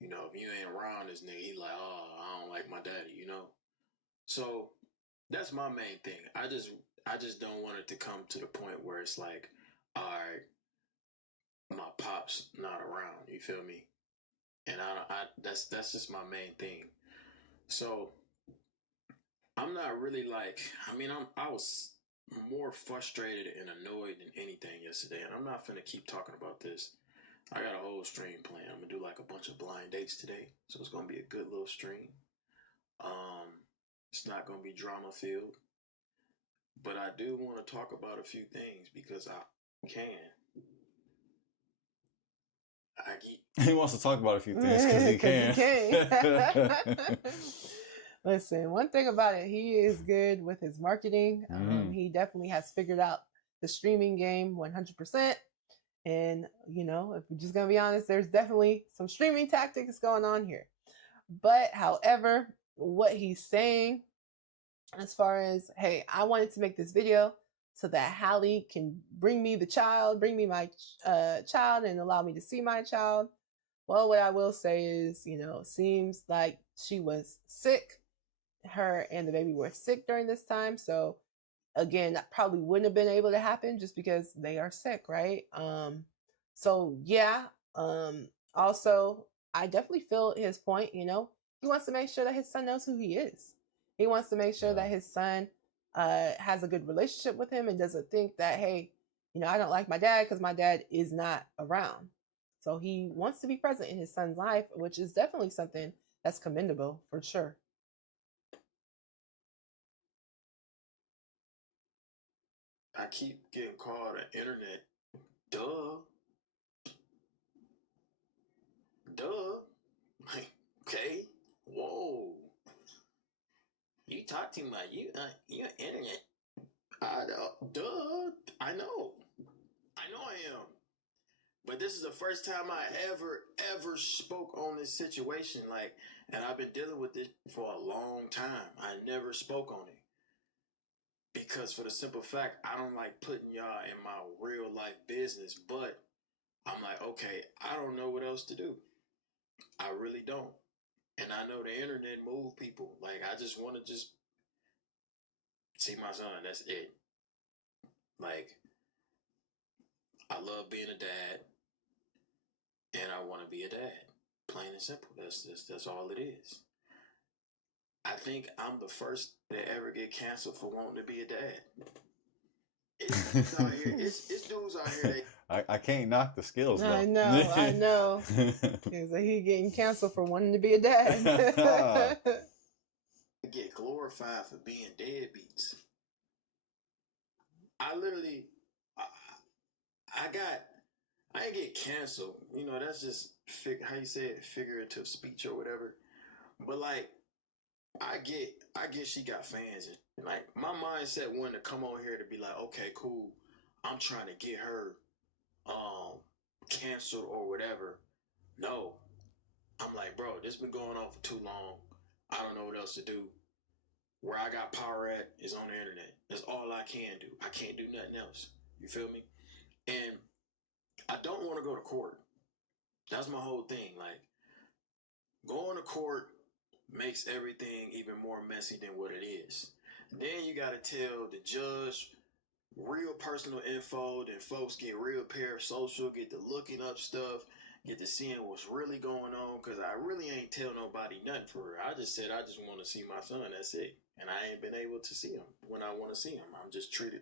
if you ain't around this nigga, he like, oh, I don't like my daddy, So that's my main thing. I just don't want it to come to the point where it's like, all right, my pop's not around. You feel me? And that's just my main thing. So I'm not really like, I was more frustrated and annoyed than anything yesterday, and I'm not finna keep talking about this. I got a whole stream planned. I'm gonna do like a bunch of blind dates today, so it's gonna be a good little stream. It's not gonna be drama filled, but I do want to talk about a few things because I can. He wants to talk about a few things because he can. Listen, one thing about it, he is good with his marketing. He definitely has figured out the streaming game 100%. And, if we're just going to be honest, there's definitely some streaming tactics going on here. But, however, what he's saying as far as, hey, I wanted to make this video so that Halle can bring me my child and allow me to see my child. Well, what I will say is, seems like she was sick. Her and the baby were sick during this time. So again, that probably wouldn't have been able to happen just because they are sick, right? So yeah. Also, I definitely feel his point, he wants to make sure that his son knows who he is. He wants to make sure that his son has a good relationship with him and doesn't think that, hey, I don't like my dad because my dad is not around. So he wants to be present in his son's life, which is definitely something that's commendable for sure. I keep getting called an internet. Duh. Like, okay. Whoa. You talk too much. You're internet. Duh. I know I am. But this is the first time I ever spoke on this situation. Like, and I've been dealing with this for a long time. I never spoke on it. because for the simple fact, I don't like putting y'all in my real life business, but I'm like, okay, I don't know what else to do. I really don't. And I know the internet move people. Like, I just want to just see my son. That's it. Like, I love being a dad, and I want to be a dad. Plain and simple. That's all it is. I think I'm the first to ever get canceled for wanting to be a dad. It's dudes out here. It's dudes out here that I can't knock the skills though. I know. He's like, he getting canceled for wanting to be a dad. get glorified for being deadbeats. I literally, I didn't get canceled. You know, that's just how you say it, figurative speech or whatever. But like, I get she got fans, and like my mindset wanted to come on here to be like, okay, cool, I'm trying to get her canceled or whatever. No, I'm like, bro, this been going on for too long. I don't know what else to do. Where I got power at is on the internet. That's all I can do. I can't do nothing else. You feel me? And I don't want to go to court. That's my whole thing. Like, going to court makes everything even more messy than what it is. Then you got to tell the judge real personal info. Then folks get real parasocial, get to looking up stuff, get to seeing what's really going on. Because I really ain't tell nobody nothing for real. I just said I just want to see my son. That's it. And I ain't been able to see him when I want to see him. I'm just treated.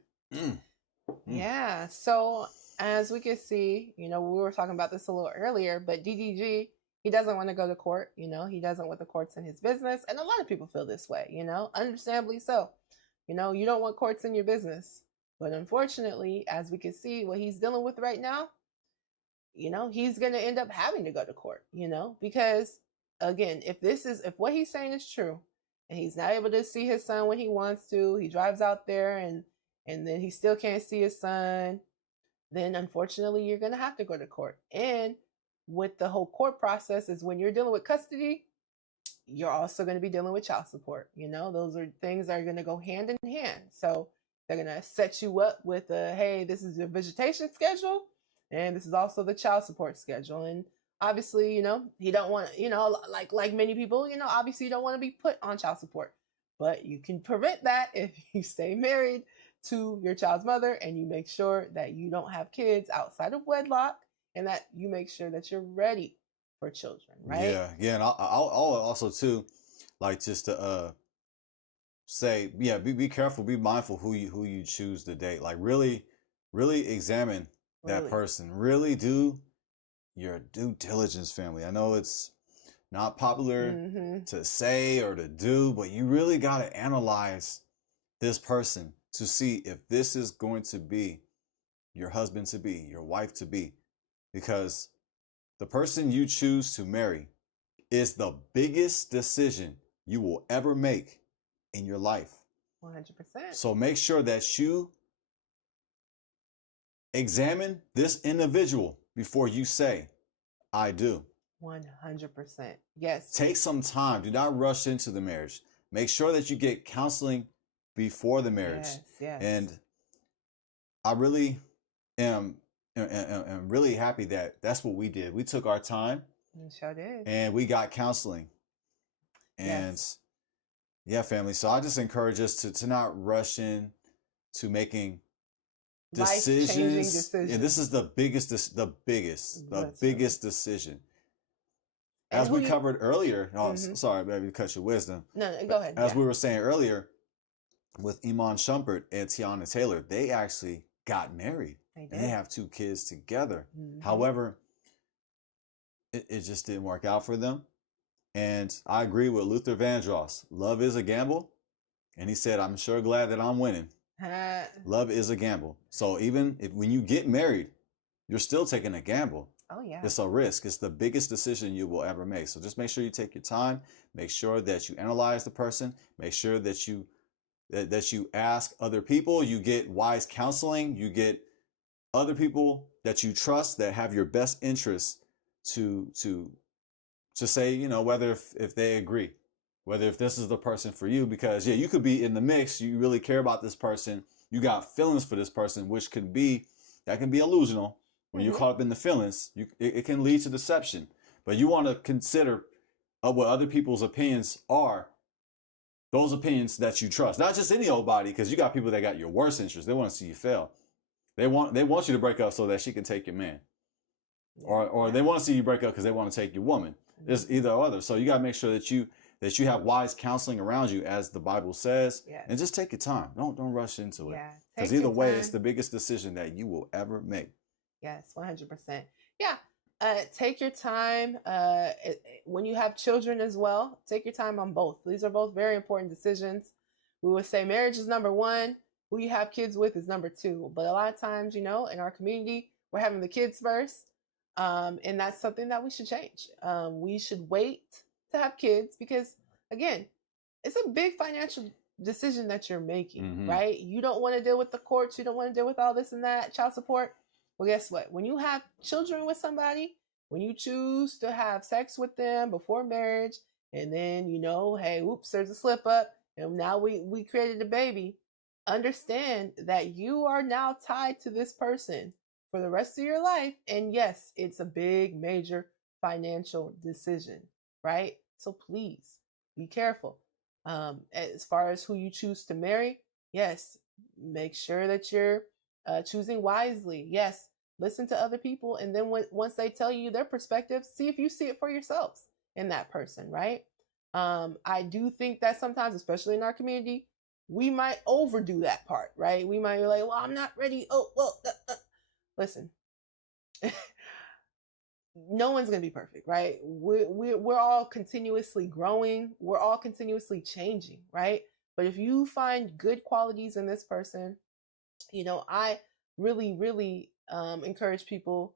Yeah. So as we can see, you know, we were talking about this a little earlier, but DDG, he doesn't want to go to court. You know, he doesn't want the courts in his business. And a lot of people feel this way, you know, understandably so. You know, you don't want courts in your business. But unfortunately, as we can see, what he's dealing with right now, you know, he's going to end up having to go to court, you know, because again, if what he's saying is true, and he's not able to see his son when he wants to, he drives out there and then he still can't see his son, then unfortunately you're going to have to go to court. And with the whole court process is when you're dealing with custody, you're also going to be dealing with child support. You know, those are things that are going to go hand in hand. So they're going to set you up with hey, this is your visitation schedule, and this is also the child support schedule. And obviously, you know, you don't want, you know, like many people, you know, obviously you don't want to be put on child support, but you can prevent that if you stay married to your child's mother and you make sure that you don't have kids outside of wedlock, and that you make sure that you're ready for children, right? Yeah, and I'll also too, like, just to say, yeah, be careful, be mindful who you choose to date. Like, really examine that person. Really do your due diligence, family. I know it's not popular to say or to do, but you really got to analyze this person to see if this is going to be your husband to be, your wife to be, because the person you choose to marry is the biggest decision you will ever make in your life. 100%. So make sure that you examine this individual before you say, I do. 100%. Yes. Take some time. Do not rush into the marriage. Make sure that you get counseling before the marriage. Yes. And I really am really happy that that's what we did. We took our time. We sure did. And we got counseling. And yeah, family. So I just encourage us to not rush in to making decisions. Yeah, this is the biggest decision. As we covered earlier, sorry, baby, cut your wisdom. No, go ahead. As we were saying earlier, with Iman Shumpert and Teyana Taylor, they actually got married. And they have 2 kids together. However, it just didn't work out for them. And I agree with Luther Vandross. Love is a gamble. And he said, I'm sure glad that I'm winning. Love is a gamble. So even when you get married, you're still taking a gamble. Oh, yeah. It's a risk. It's the biggest decision you will ever make. So just make sure you take your time. Make sure that you analyze the person. Make sure that you ask other people. You get wise counseling. You get other people that you trust that have your best interests to say, you know, whether if they agree. whether if this is the person for you, because yeah, you could be in the mix. You really care about this person. You got feelings for this person, which can be illusional. When you're caught up in the feelings, it can lead to deception. But you want to consider what other people's opinions are, those opinions that you trust, not just any old body, because you got people that got your worst interest. They want to see you fail. They want you to break up so that she can take your man, or they want to see you break up because they want to take your woman. It's either or other. So you got to make sure that you have wise counseling around you, as the Bible says, and just take your time. Don't rush into it, because either way, it's the biggest decision that you will ever make. Yes, 100%. Yeah. Take your time. When you have children as well, take your time on both. These are both very important decisions. We would say marriage is number one. Who you have kids with is number two. But a lot of times, in our community, we're having the kids first. And that's something that we should change. We should wait to have kids because, again, it's a big financial decision that you're making, right? You don't want to deal with the courts. You don't want to deal with all this and that, child support. Well, guess what? When you have children with somebody, when you choose to have sex with them before marriage, and then, hey, oops, there's a slip up, and now we created a baby, understand that you are now tied to this person for the rest of your life. And yes, it's a big, major financial decision, right? So please be careful. As far as who you choose to marry, yes, make sure that you're choosing wisely. Yes, listen to other people. And then once they tell you their perspective, see if you see it for yourselves in that person, right? I do think that sometimes, especially in our community, we might overdo that part, right? We might be like, well, I'm not ready. Oh, well, listen, no one's going to be perfect, right? We're all continuously growing. We're all continuously changing, right? But if you find good qualities in this person, I really, really encourage people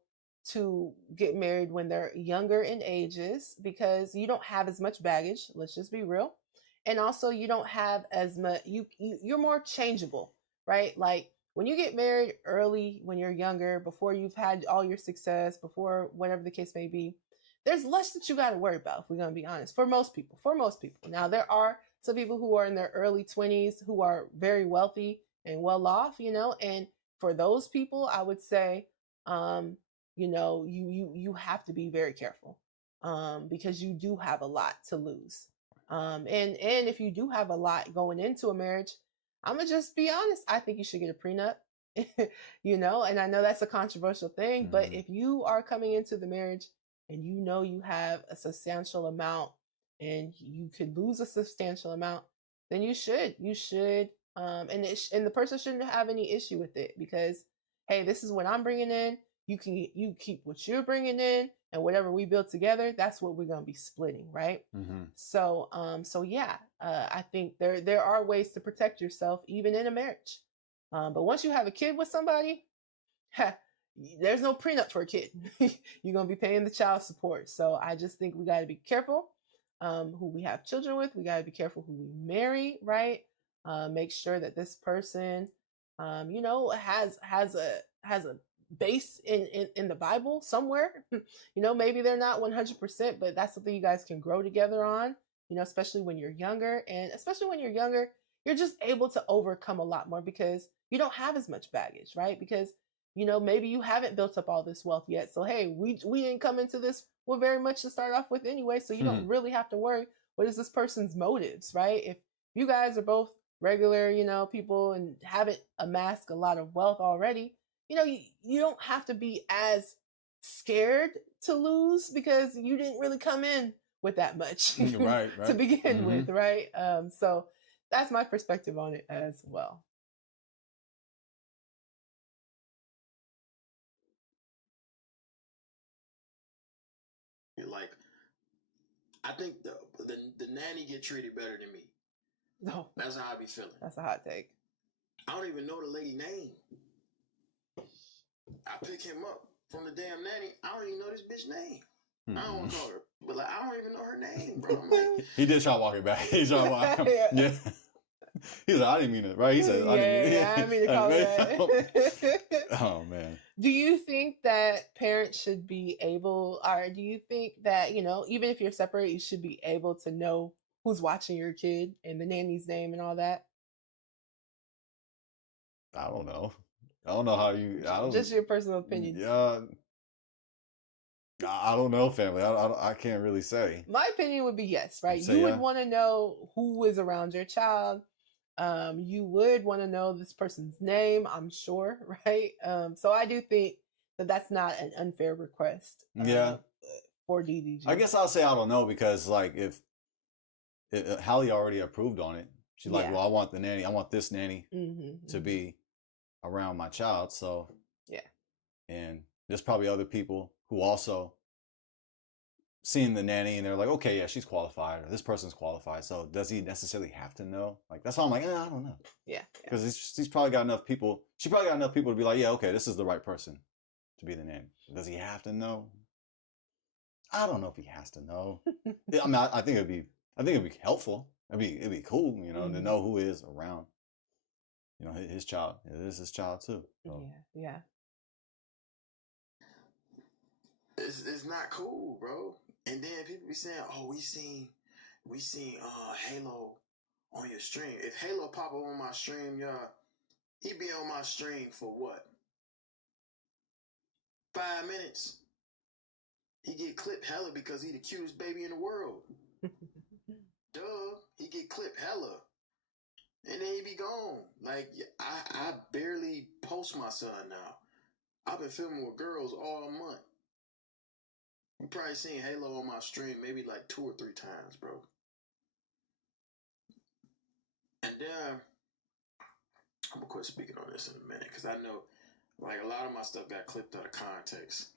to get married when they're younger in ages, because you don't have as much baggage. Let's just be real. And also you don't have as much, you're more changeable, right? Like when you get married early, when you're younger, before you've had all your success, before whatever the case may be, there's less that you got to worry about, if we're going to be honest, for most people. Now, there are some people who are in their early 20s who are very wealthy and well off, and for those people, I would say, you have to be very careful, because you do have a lot to lose. And if you do have a lot going into a marriage, I'm gonna just be honest. I think you should get a prenup, and I know that's a controversial thing, but if you are coming into the marriage and you have a substantial amount and you could lose a substantial amount, then you should, and the person shouldn't have any issue with it, because, hey, this is what I'm bringing in. You keep what you're bringing in, and whatever we build together, that's what we're going to be splitting, right? So yeah, I think there are ways to protect yourself even in a marriage. But once you have a kid with somebody, there's no prenup for a kid. You're going to be paying the child support. So I just think we got to be careful who we have children with. We got to be careful who we marry, right? Make sure that this person, has a base in the Bible somewhere. Maybe they're not 100%, but that's something you guys can grow together on, especially when you're younger. And especially when you're younger, you're just able to overcome a lot more because you don't have as much baggage, right? Because, maybe you haven't built up all this wealth yet. So, hey, we didn't come into this with very much to start off with anyway. So you don't really have to worry, what is this person's motives, right? If you guys are both regular, people and haven't amassed a lot of wealth already, you don't have to be as scared to lose because you didn't really come in with that much right. to begin with, right? So that's my perspective on it as well. Like, I think the nanny get treated better than me. No, that's how I be feeling. That's a hot take. I don't even know the lady name. I pick him up from the damn nanny. I don't even know this bitch name. I don't want to call her, but like I don't even know her name, bro. I'm like, he did try to walk it back. He tried to walk. Yeah. He's like, I didn't mean it, right? He said, I didn't mean to call it. Oh man. Do you think that parents should be able, or do you think that even if you're separate, you should be able to know who's watching your kid and the nanny's name and all that? I don't know. I don't know how you. I don't. Just your personal opinion. Yeah. I don't know, family. I can't really say. My opinion would be yes, right? Say You would yeah? want to know who is around your child. You would want to know this person's name, I'm sure, right? So I do think that that's not an unfair request. Yeah. For DDG. I guess I'll say I don't know because like if Halle already approved on it, she's like, Yeah. well, I want the nanny. I want this nanny Mm-hmm, to be around my child. So yeah. And there's probably other people who also seen the nanny and they're like, okay, yeah, she's qualified, or this person's qualified. So does he necessarily have to know? Like that's why I'm like, I don't know. Yeah. Because he's probably got enough people. She probably got enough people to be like, yeah, okay, this is the right person to be the nanny. Does he have to know? I don't know if he has to know. I mean, I think it'd be helpful. It'd be cool, you know, to know who is around. You know, his child. It is his child too. So. Yeah. It's not cool, bro. And then people be saying, "Oh, we seen Halo on your stream." If Halo pop up on my stream, y'all, he be on my stream for what? 5 minutes. He get clipped hella because he the cutest baby in the world. Duh, he get clipped hella, and then he be gone. Like I barely post my son now. I've been filming with girls all month. You probably seen Halo on my stream maybe like 2 or 3 times, bro. And then I'm gonna quit speaking on this in a minute because I know, like, a lot of my stuff got clipped out of context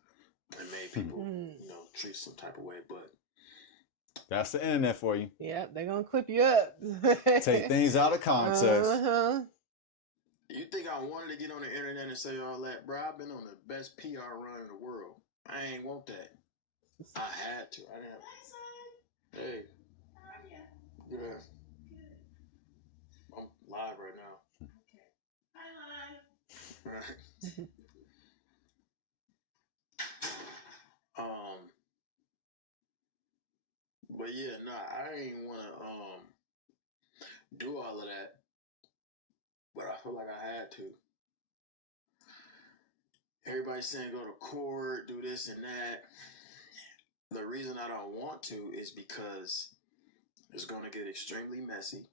and made people, you know, treat some type of way. But that's the internet for you. Yeah, they're gonna clip you up. Take things out of context. You think I wanted to get on the internet and say all that, bro? I've been on the best PR run in the world. I ain't want that. I had to. I didn't have. Hey. How are you? Good. Good. I'm live right now. Okay. Hi, Right. But yeah, I ain't wanna do all of that. But I feel like I had to. Everybody's saying go to court, do this and that. The reason I don't want to is because it's gonna get extremely messy,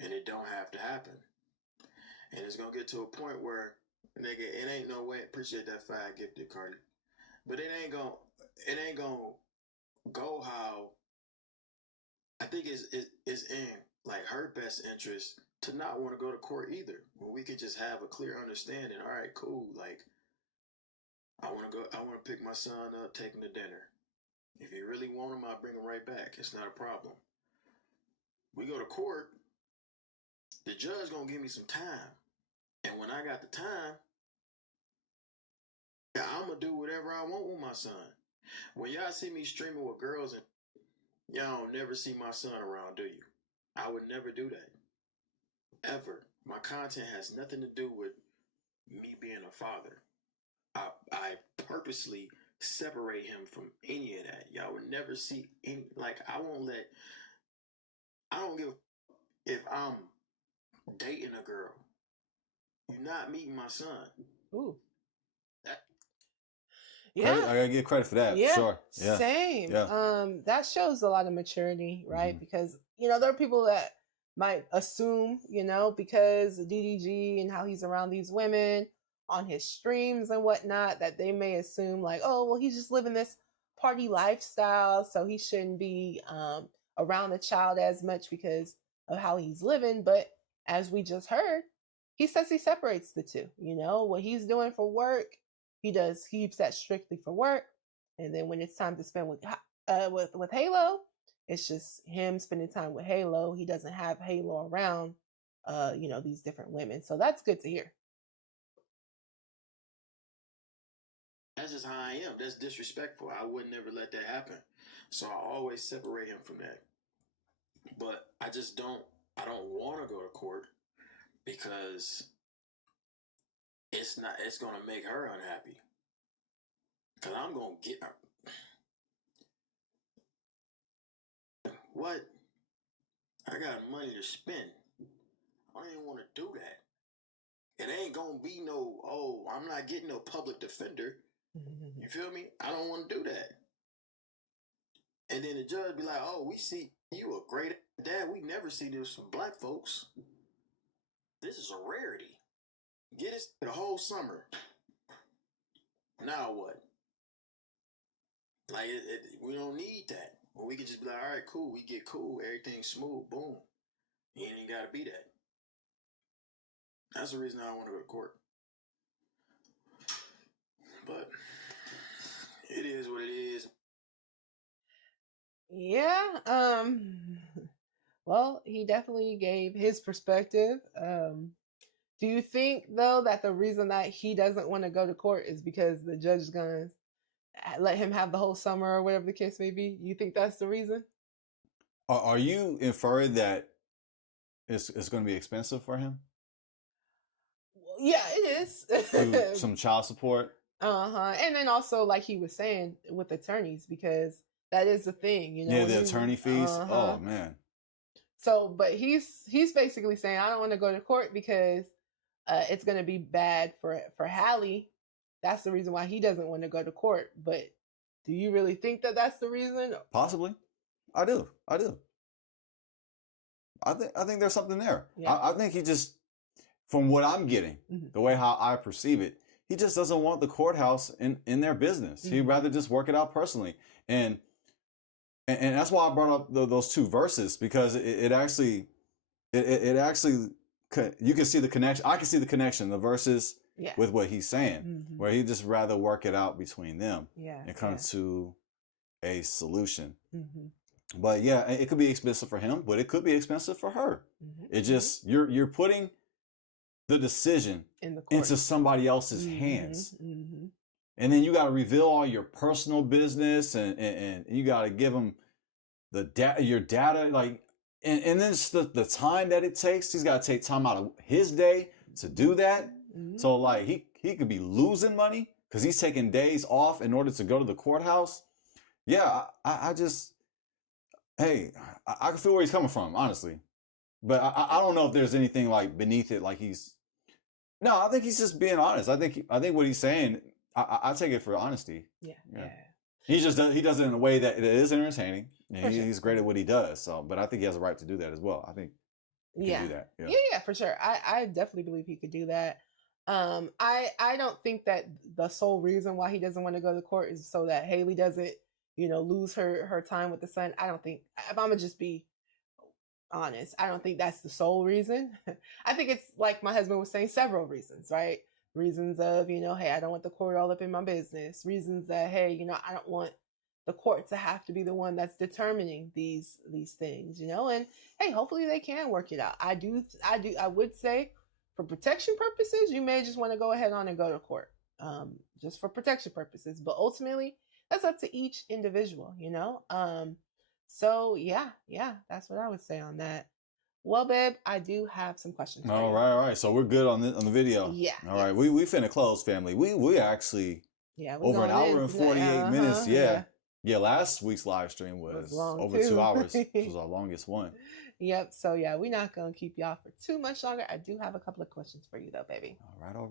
and it don't have to happen. And it's gonna get to a point where, nigga, it ain't no way. Appreciate that 5 gifted, Cardi. But it ain't gonna go how. I think it's in like her best interest to not want to go to court either. When we could just have a clear understanding. All right, cool. Like, I want to pick my son up, take him to dinner. If you really want him, I'll bring him right back. It's not a problem. We go to court. The judge gonna give me some time, and when I got the time, I'm gonna do whatever I want with my son. When y'all see me streaming with girls, and y'all don't never see my son around, do you? I would never do that. Ever. My content has nothing to do with me being a father. I purposely separate him from any of that. Y'all would never see any, like, I don't give if I'm dating a girl. You're not meeting my son. Ooh. Yeah, I gotta give credit for that. Yeah, sure. Yeah, same. Yeah. That shows a lot of maturity, right? Because there are people that might assume, because DDG and how he's around these women on his streams and whatnot, that they may assume like, oh, well, he's just living this party lifestyle, so he shouldn't be around the child as much because of how he's living. But as we just heard, he says he separates the two. What he's doing for work, he keeps that strictly for work, and then when it's time to spend with Halo, it's just him spending time with Halo. He doesn't have Halo around, these different women. So that's good to hear. That's just how I am. That's disrespectful. I would never let that happen. So I always separate him from that. But I don't want to go to court because it's going to make her unhappy. Because I'm going to get her. What? I got money to spend. I don't even want to do that. It ain't gonna be no, oh, I'm not getting no public defender. You feel me? I don't want to do that. And then the judge be like, oh, we see you a great dad. We never see this from black folks. This is a rarity. Get us the whole summer. Now what? Like, we don't need that. Well, we can just be like, all right, cool. We get cool. Everything's smooth. Boom. You ain't got to be that. That's the reason I don't want to go to court. But it is what it is. Yeah. Well, he definitely gave his perspective. Do you think though that the reason that he doesn't want to go to court is because the judge is gonna let him have the whole summer or whatever the case may be? You think that's the reason? Are you inferring that it's going to be expensive for him? Well, yeah, it is. Through some child support? And then also, like he was saying, with attorneys, because that is the thing, you know. Yeah, the attorney fees. Oh man. So, but he's basically saying, I don't want to go to court because it's going to be bad for Halle. That's the reason why he doesn't want to go to court. But do you really think that that's the reason? Possibly. I do. I think there's something there. Yeah. I think he just, from what I'm getting, the way how I perceive it, he just doesn't want the courthouse in their business. He'd rather just work it out personally. And that's why I brought up those two verses, because it actually, you can see the connection. I can see the connection, the verses with what he's saying, where he'd just rather work it out between them and come to a solution. But yeah, it could be expensive for him, but it could be expensive for her. It just, you're putting the decision into somebody else's hands. And then you got to reveal all your personal business, and you got to give him your data, like, and then just the time that it takes. He's got to take time out of his day to do that. So like he could be losing money because he's taking days off in order to go to the courthouse. Yeah, I just, hey, I can feel where he's coming from, honestly. But I don't know if there's anything like beneath it, like no, I think he's just being honest. I think what he's saying, I take it for honesty. Yeah. He just he does it in a way that it is entertaining. And he's great at what he does. So, but I think he has a right to do that as well. I think he can do that. Yeah, for sure. I definitely believe he could do that. I don't think that the sole reason why he doesn't want to go to court is so that Halle doesn't, lose her time with the son. I don't think, if I'm gonna just be honest, I don't think that's the sole reason. I think it's like my husband was saying, several reasons, right? Reasons of, hey, I don't want the court all up in my business. Reasons that, hey, I don't want the court to have to be the one that's determining these things, and hey, hopefully they can work it out. I would say for protection purposes, you may just want to go ahead on and go to court, just for protection purposes, but ultimately that's up to each individual, so yeah, that's what I would say on that. Well, babe, I do have some questions for you. All right. So we're good on the video. Yeah. All right. We finna close, family. We actually over an hour and 48 minutes. Yeah. Last week's live stream was over 2 hours. This was our longest one. Yep. So yeah, we're not gonna keep y'all for too much longer. I do have a couple of questions for you though, baby. All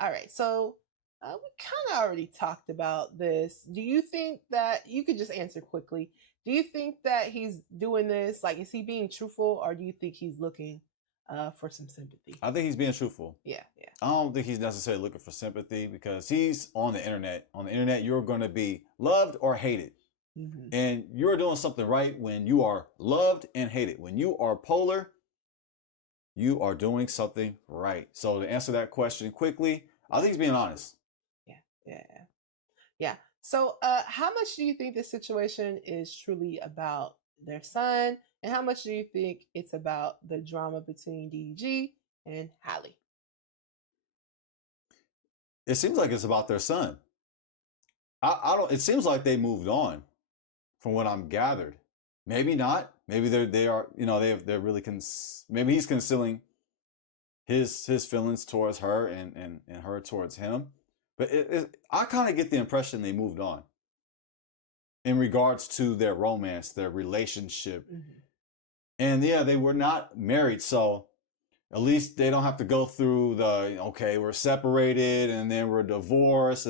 right. So we kind of already talked about this. Do you think that, you could just answer quickly, do you think that he's doing this, like, is he being truthful, or do you think he's looking for some sympathy? I think he's being truthful. Yeah. I don't think he's necessarily looking for sympathy, because he's on the internet. On the internet, you're going to be loved or hated. And you're doing something right when you are loved and hated. When you are polar, you are doing something right. So to answer that question quickly, I think he's being honest. Yeah. So how much do you think this situation is truly about their son, and how much do you think it's about the drama between DDG and Halle? It seems like it's about their son. I don't. It seems like they moved on, from what I'm gathered. Maybe not. Maybe they are. They're really maybe he's concealing his feelings towards her and her towards him. But I kind of get the impression they moved on in regards to their romance, their relationship. And yeah, they were not married, so at least they don't have to go through the, okay, we're separated and then we're divorced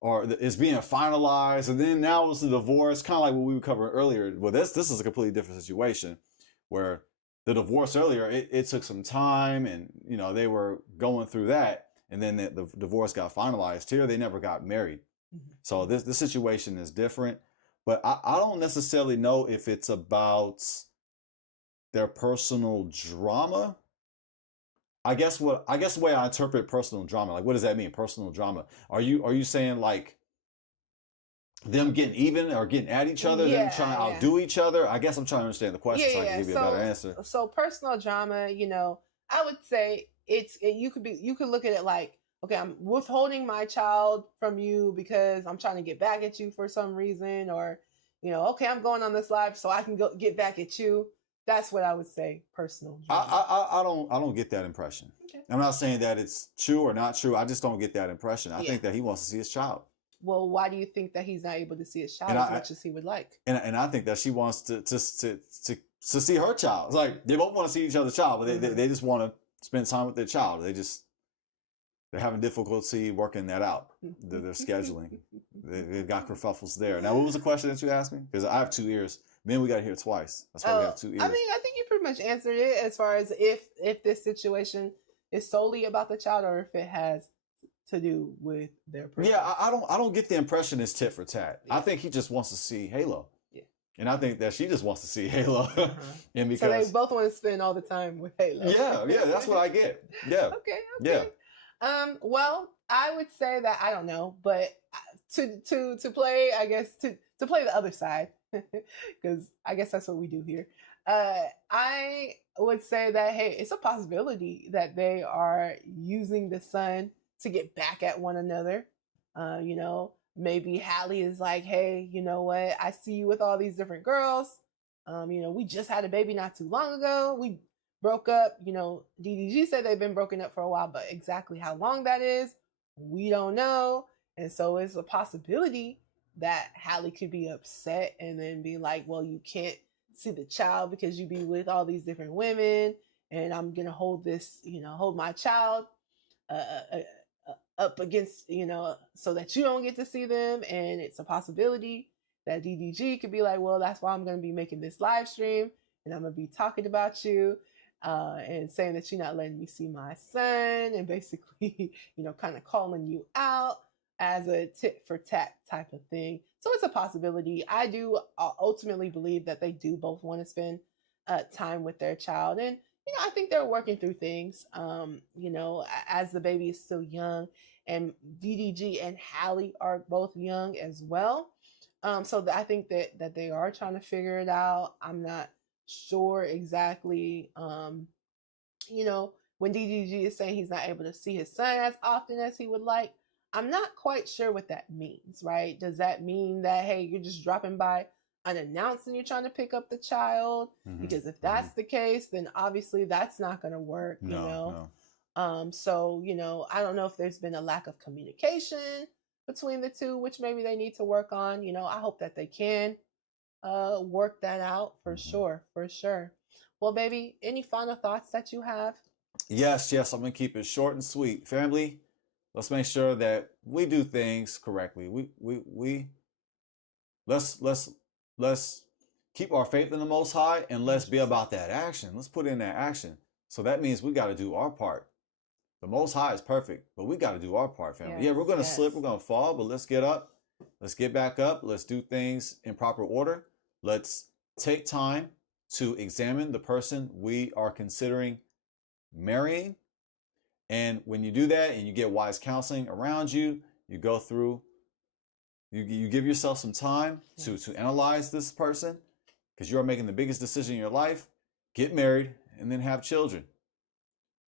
or it's being finalized and then now it's the divorce, kind of like what we were covering earlier. Well, this is a completely different situation where the divorce earlier, it took some time and, they were going through that and then the divorce got finalized. Here, they never got married. So this situation is different, but I don't necessarily know if it's about their personal drama. I guess the way I interpret personal drama, like what does that mean? Personal drama. Are you saying like them getting even or getting at each other, them trying to outdo each other? I guess I'm trying to understand the question so I can give you a better answer. So personal drama, I would say you could look at it like, okay, I'm withholding my child from you because I'm trying to get back at you for some reason, or okay, I'm going on this live so I can go get back at you. That's what I would say. Personal drama. I don't get that impression. Okay. I'm not saying that it's true or not true. I just don't get that impression. I think that he wants to see his child. Well, why do you think that he's not able to see his child as much as he would like? And I think that she wants to see her child. It's like they both want to see each other's child, but they just want to spend time with their child. They're having difficulty working that out. Their scheduling. They've got kerfuffles there. Now, what was the question that you asked me? Because I have 2 ears. Man, we got to hear it twice. That's why we have 2 ears. I mean, I think you pretty much answered it as far as if this situation is solely about the child or if it has to do with their person. Yeah, I don't get the impression it's tit for tat. Yeah. I think he just wants to see Halo. Yeah. And I think that she just wants to see Halo. And because so they both want to spend all the time with Halo. Yeah, that's what I get. Yeah. Okay. Yeah. Well, I would say that I don't know, but to play, I guess to play the other side, because I guess that's what we do here. I would say that hey, it's a possibility that they are using the son to get back at one another. Maybe Halle is like, hey, you know what? I see you with all these different girls. We just had a baby not too long ago. We broke up. DDG said they've been broken up for a while, but exactly how long that is, we don't know. And so it's a possibility that Halle could be upset and then be like, well, you can't see the child because you be with all these different women and I'm going to hold my child up against, so that you don't get to see them. And it's a possibility that DDG could be like, well, that's why I'm going to be making this live stream and I'm going to be talking about you and saying that you're not letting me see my son and basically, kind of calling you out as a tit for tat type of thing. So it's a possibility. I do ultimately believe that they do both want to spend time with their child. And, I think they're working through things, as the baby is still young and DDG and Halle are both young as well. So I think that they are trying to figure it out. I'm not sure exactly, when DDG is saying he's not able to see his son as often as he would like. I'm not quite sure what that means, right? Does that mean that, hey, you're just dropping by unannounced and you're trying to pick up the child? Because if that's the case, then obviously that's not going to work, No. So, I don't know if there's been a lack of communication between the two, which maybe they need to work on. I hope that they can work that out for sure. Well, baby, any final thoughts that you have? Yes, I'm going to keep it short and sweet. Family, let's make sure that we do things correctly. Let's keep our faith in the Most High and let's be about that action. Let's put in that action. So that means we got to do our part. The Most High is perfect, but we got to do our part, family. We're going to slip, we're going to fall, but let's get up. Let's get back up. Let's do things in proper order. Let's take time to examine the person we are considering marrying. And when you do that and you get wise counseling around you, you go through, you give yourself some time to analyze this person because you're making the biggest decision in your life. Get married and then have children.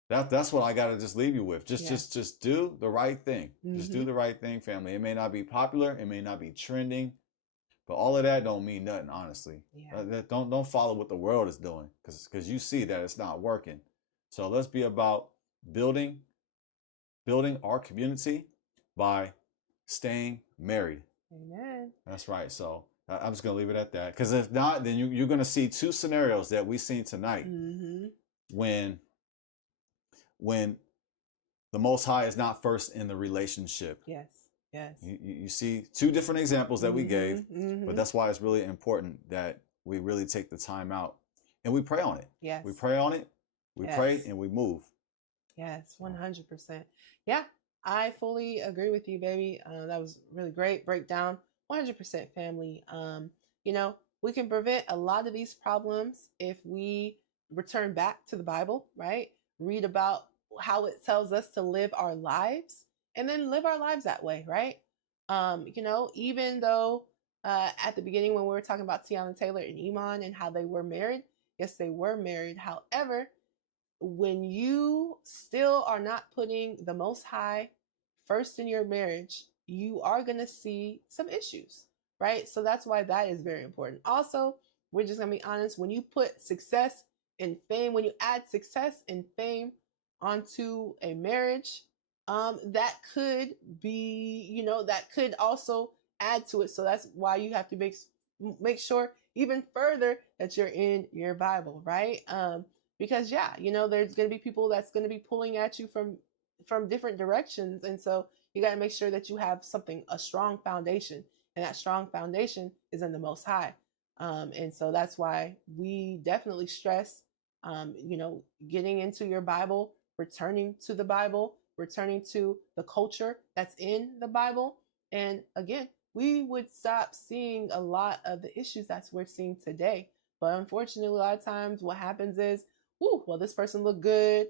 That's what I got to just leave you with. Just do the right thing. Just do the right thing, family. It may not be popular. It may not be trending. But all of that don't mean nothing, honestly. Don't follow what the world is doing because you see that it's not working. So let's be about building our community by staying married. Amen. That's right. So I'm just gonna leave it at that. Because if not, then you're gonna see two scenarios that we seen tonight. Mm-hmm. When the Most High is not first in the relationship. Yes. Yes. You see two different examples that we gave, Mm-hmm. but that's why it's really important that we really take the time out and we pray on it. Yes. We pray on it, we pray, and we move. Yes, 100%. Yeah, I fully agree with you, baby. That was really great breakdown. 100% family. You know, we can prevent a lot of these problems if we return back to the Bible, right? Read about how it tells us to live our lives and then live our lives that way, right? You know, even though at the beginning when we were talking about Tiana Taylor and Iman and how they were married, yes, they were married. However, when you still are not putting the Most High first in your marriage, you are going to see some issues, right? So that's why that is very important. Also, we're just going to be honest, when you put success and fame, when you add success and fame onto a marriage, that could be, you know, that could also add to it. So that's why you have to make sure even further that you're in your Bible, right? Because yeah, you know, there's going to be people that's going to be pulling at you from different directions, and so you got to make sure that you have a strong foundation, and that strong foundation is in the Most High. And so that's why we definitely stress, you know, getting into your Bible, returning to the Bible, returning to the culture that's in the Bible, and again, we would stop seeing a lot of the issues that we're seeing today. But unfortunately, a lot of times what happens is, well, this person looked good.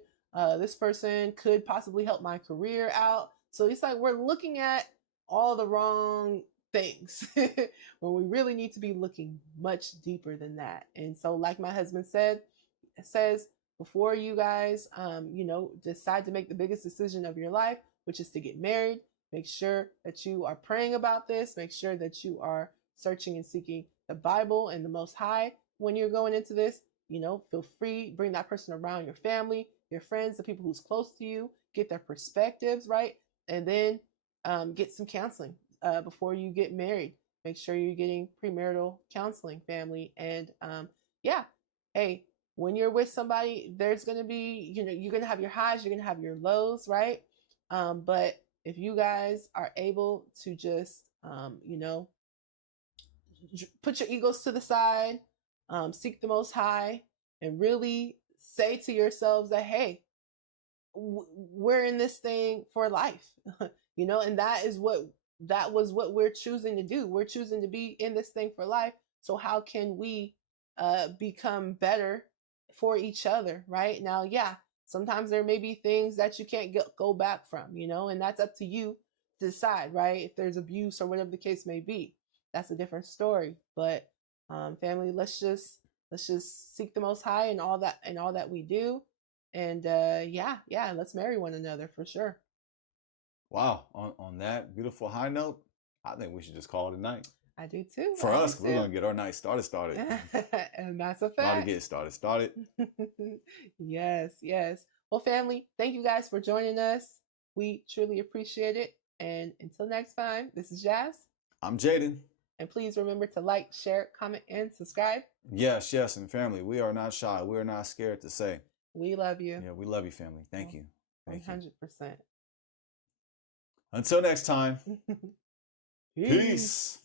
This person could possibly help my career out. So it's like we're looking at all the wrong things when we really need to be looking much deeper than that. And so, like my husband says, before you guys, you know, decide to make the biggest decision of your life, which is to get married, make sure that you are praying about this. Make sure that you are searching and seeking the Bible and the Most High when you're going into this. You know, feel free, bring that person around, your family, your friends, the people who's close to you, get their perspectives, right? And then get some counseling before you get married. Make sure you're getting premarital counseling, family. And yeah, hey, when you're with somebody, there's going to be, you know, you're going to have your highs, you're going to have your lows, right? But if you guys are able to just, you know, put your egos to the side, seek the Most High, and really say to yourselves that, hey, we're in this thing for life, you know, and that was what we're choosing to do. We're choosing to be in this thing for life. So how can we become better for each other, right? Now, yeah, sometimes there may be things that you can't go back from, you know, and that's up to you to decide, right? If there's abuse or whatever the case may be, that's a different story. But family, let's just seek the Most High and all that we do. And yeah, let's marry one another for sure. Wow. On that beautiful high note, I think we should just call it a night. I do too. For us, we're going to get our night started. And that's a fact. About to get started. Yes. Well, family, thank you guys for joining us. We truly appreciate it. And until next time, this is Jazz. I'm Jaden. And please remember to like, share, comment, and subscribe. Yes. And family, we are not shy. We are not scared to say. We love you. Yeah, we love you, family. Thank you. 100%. Until next time. Peace.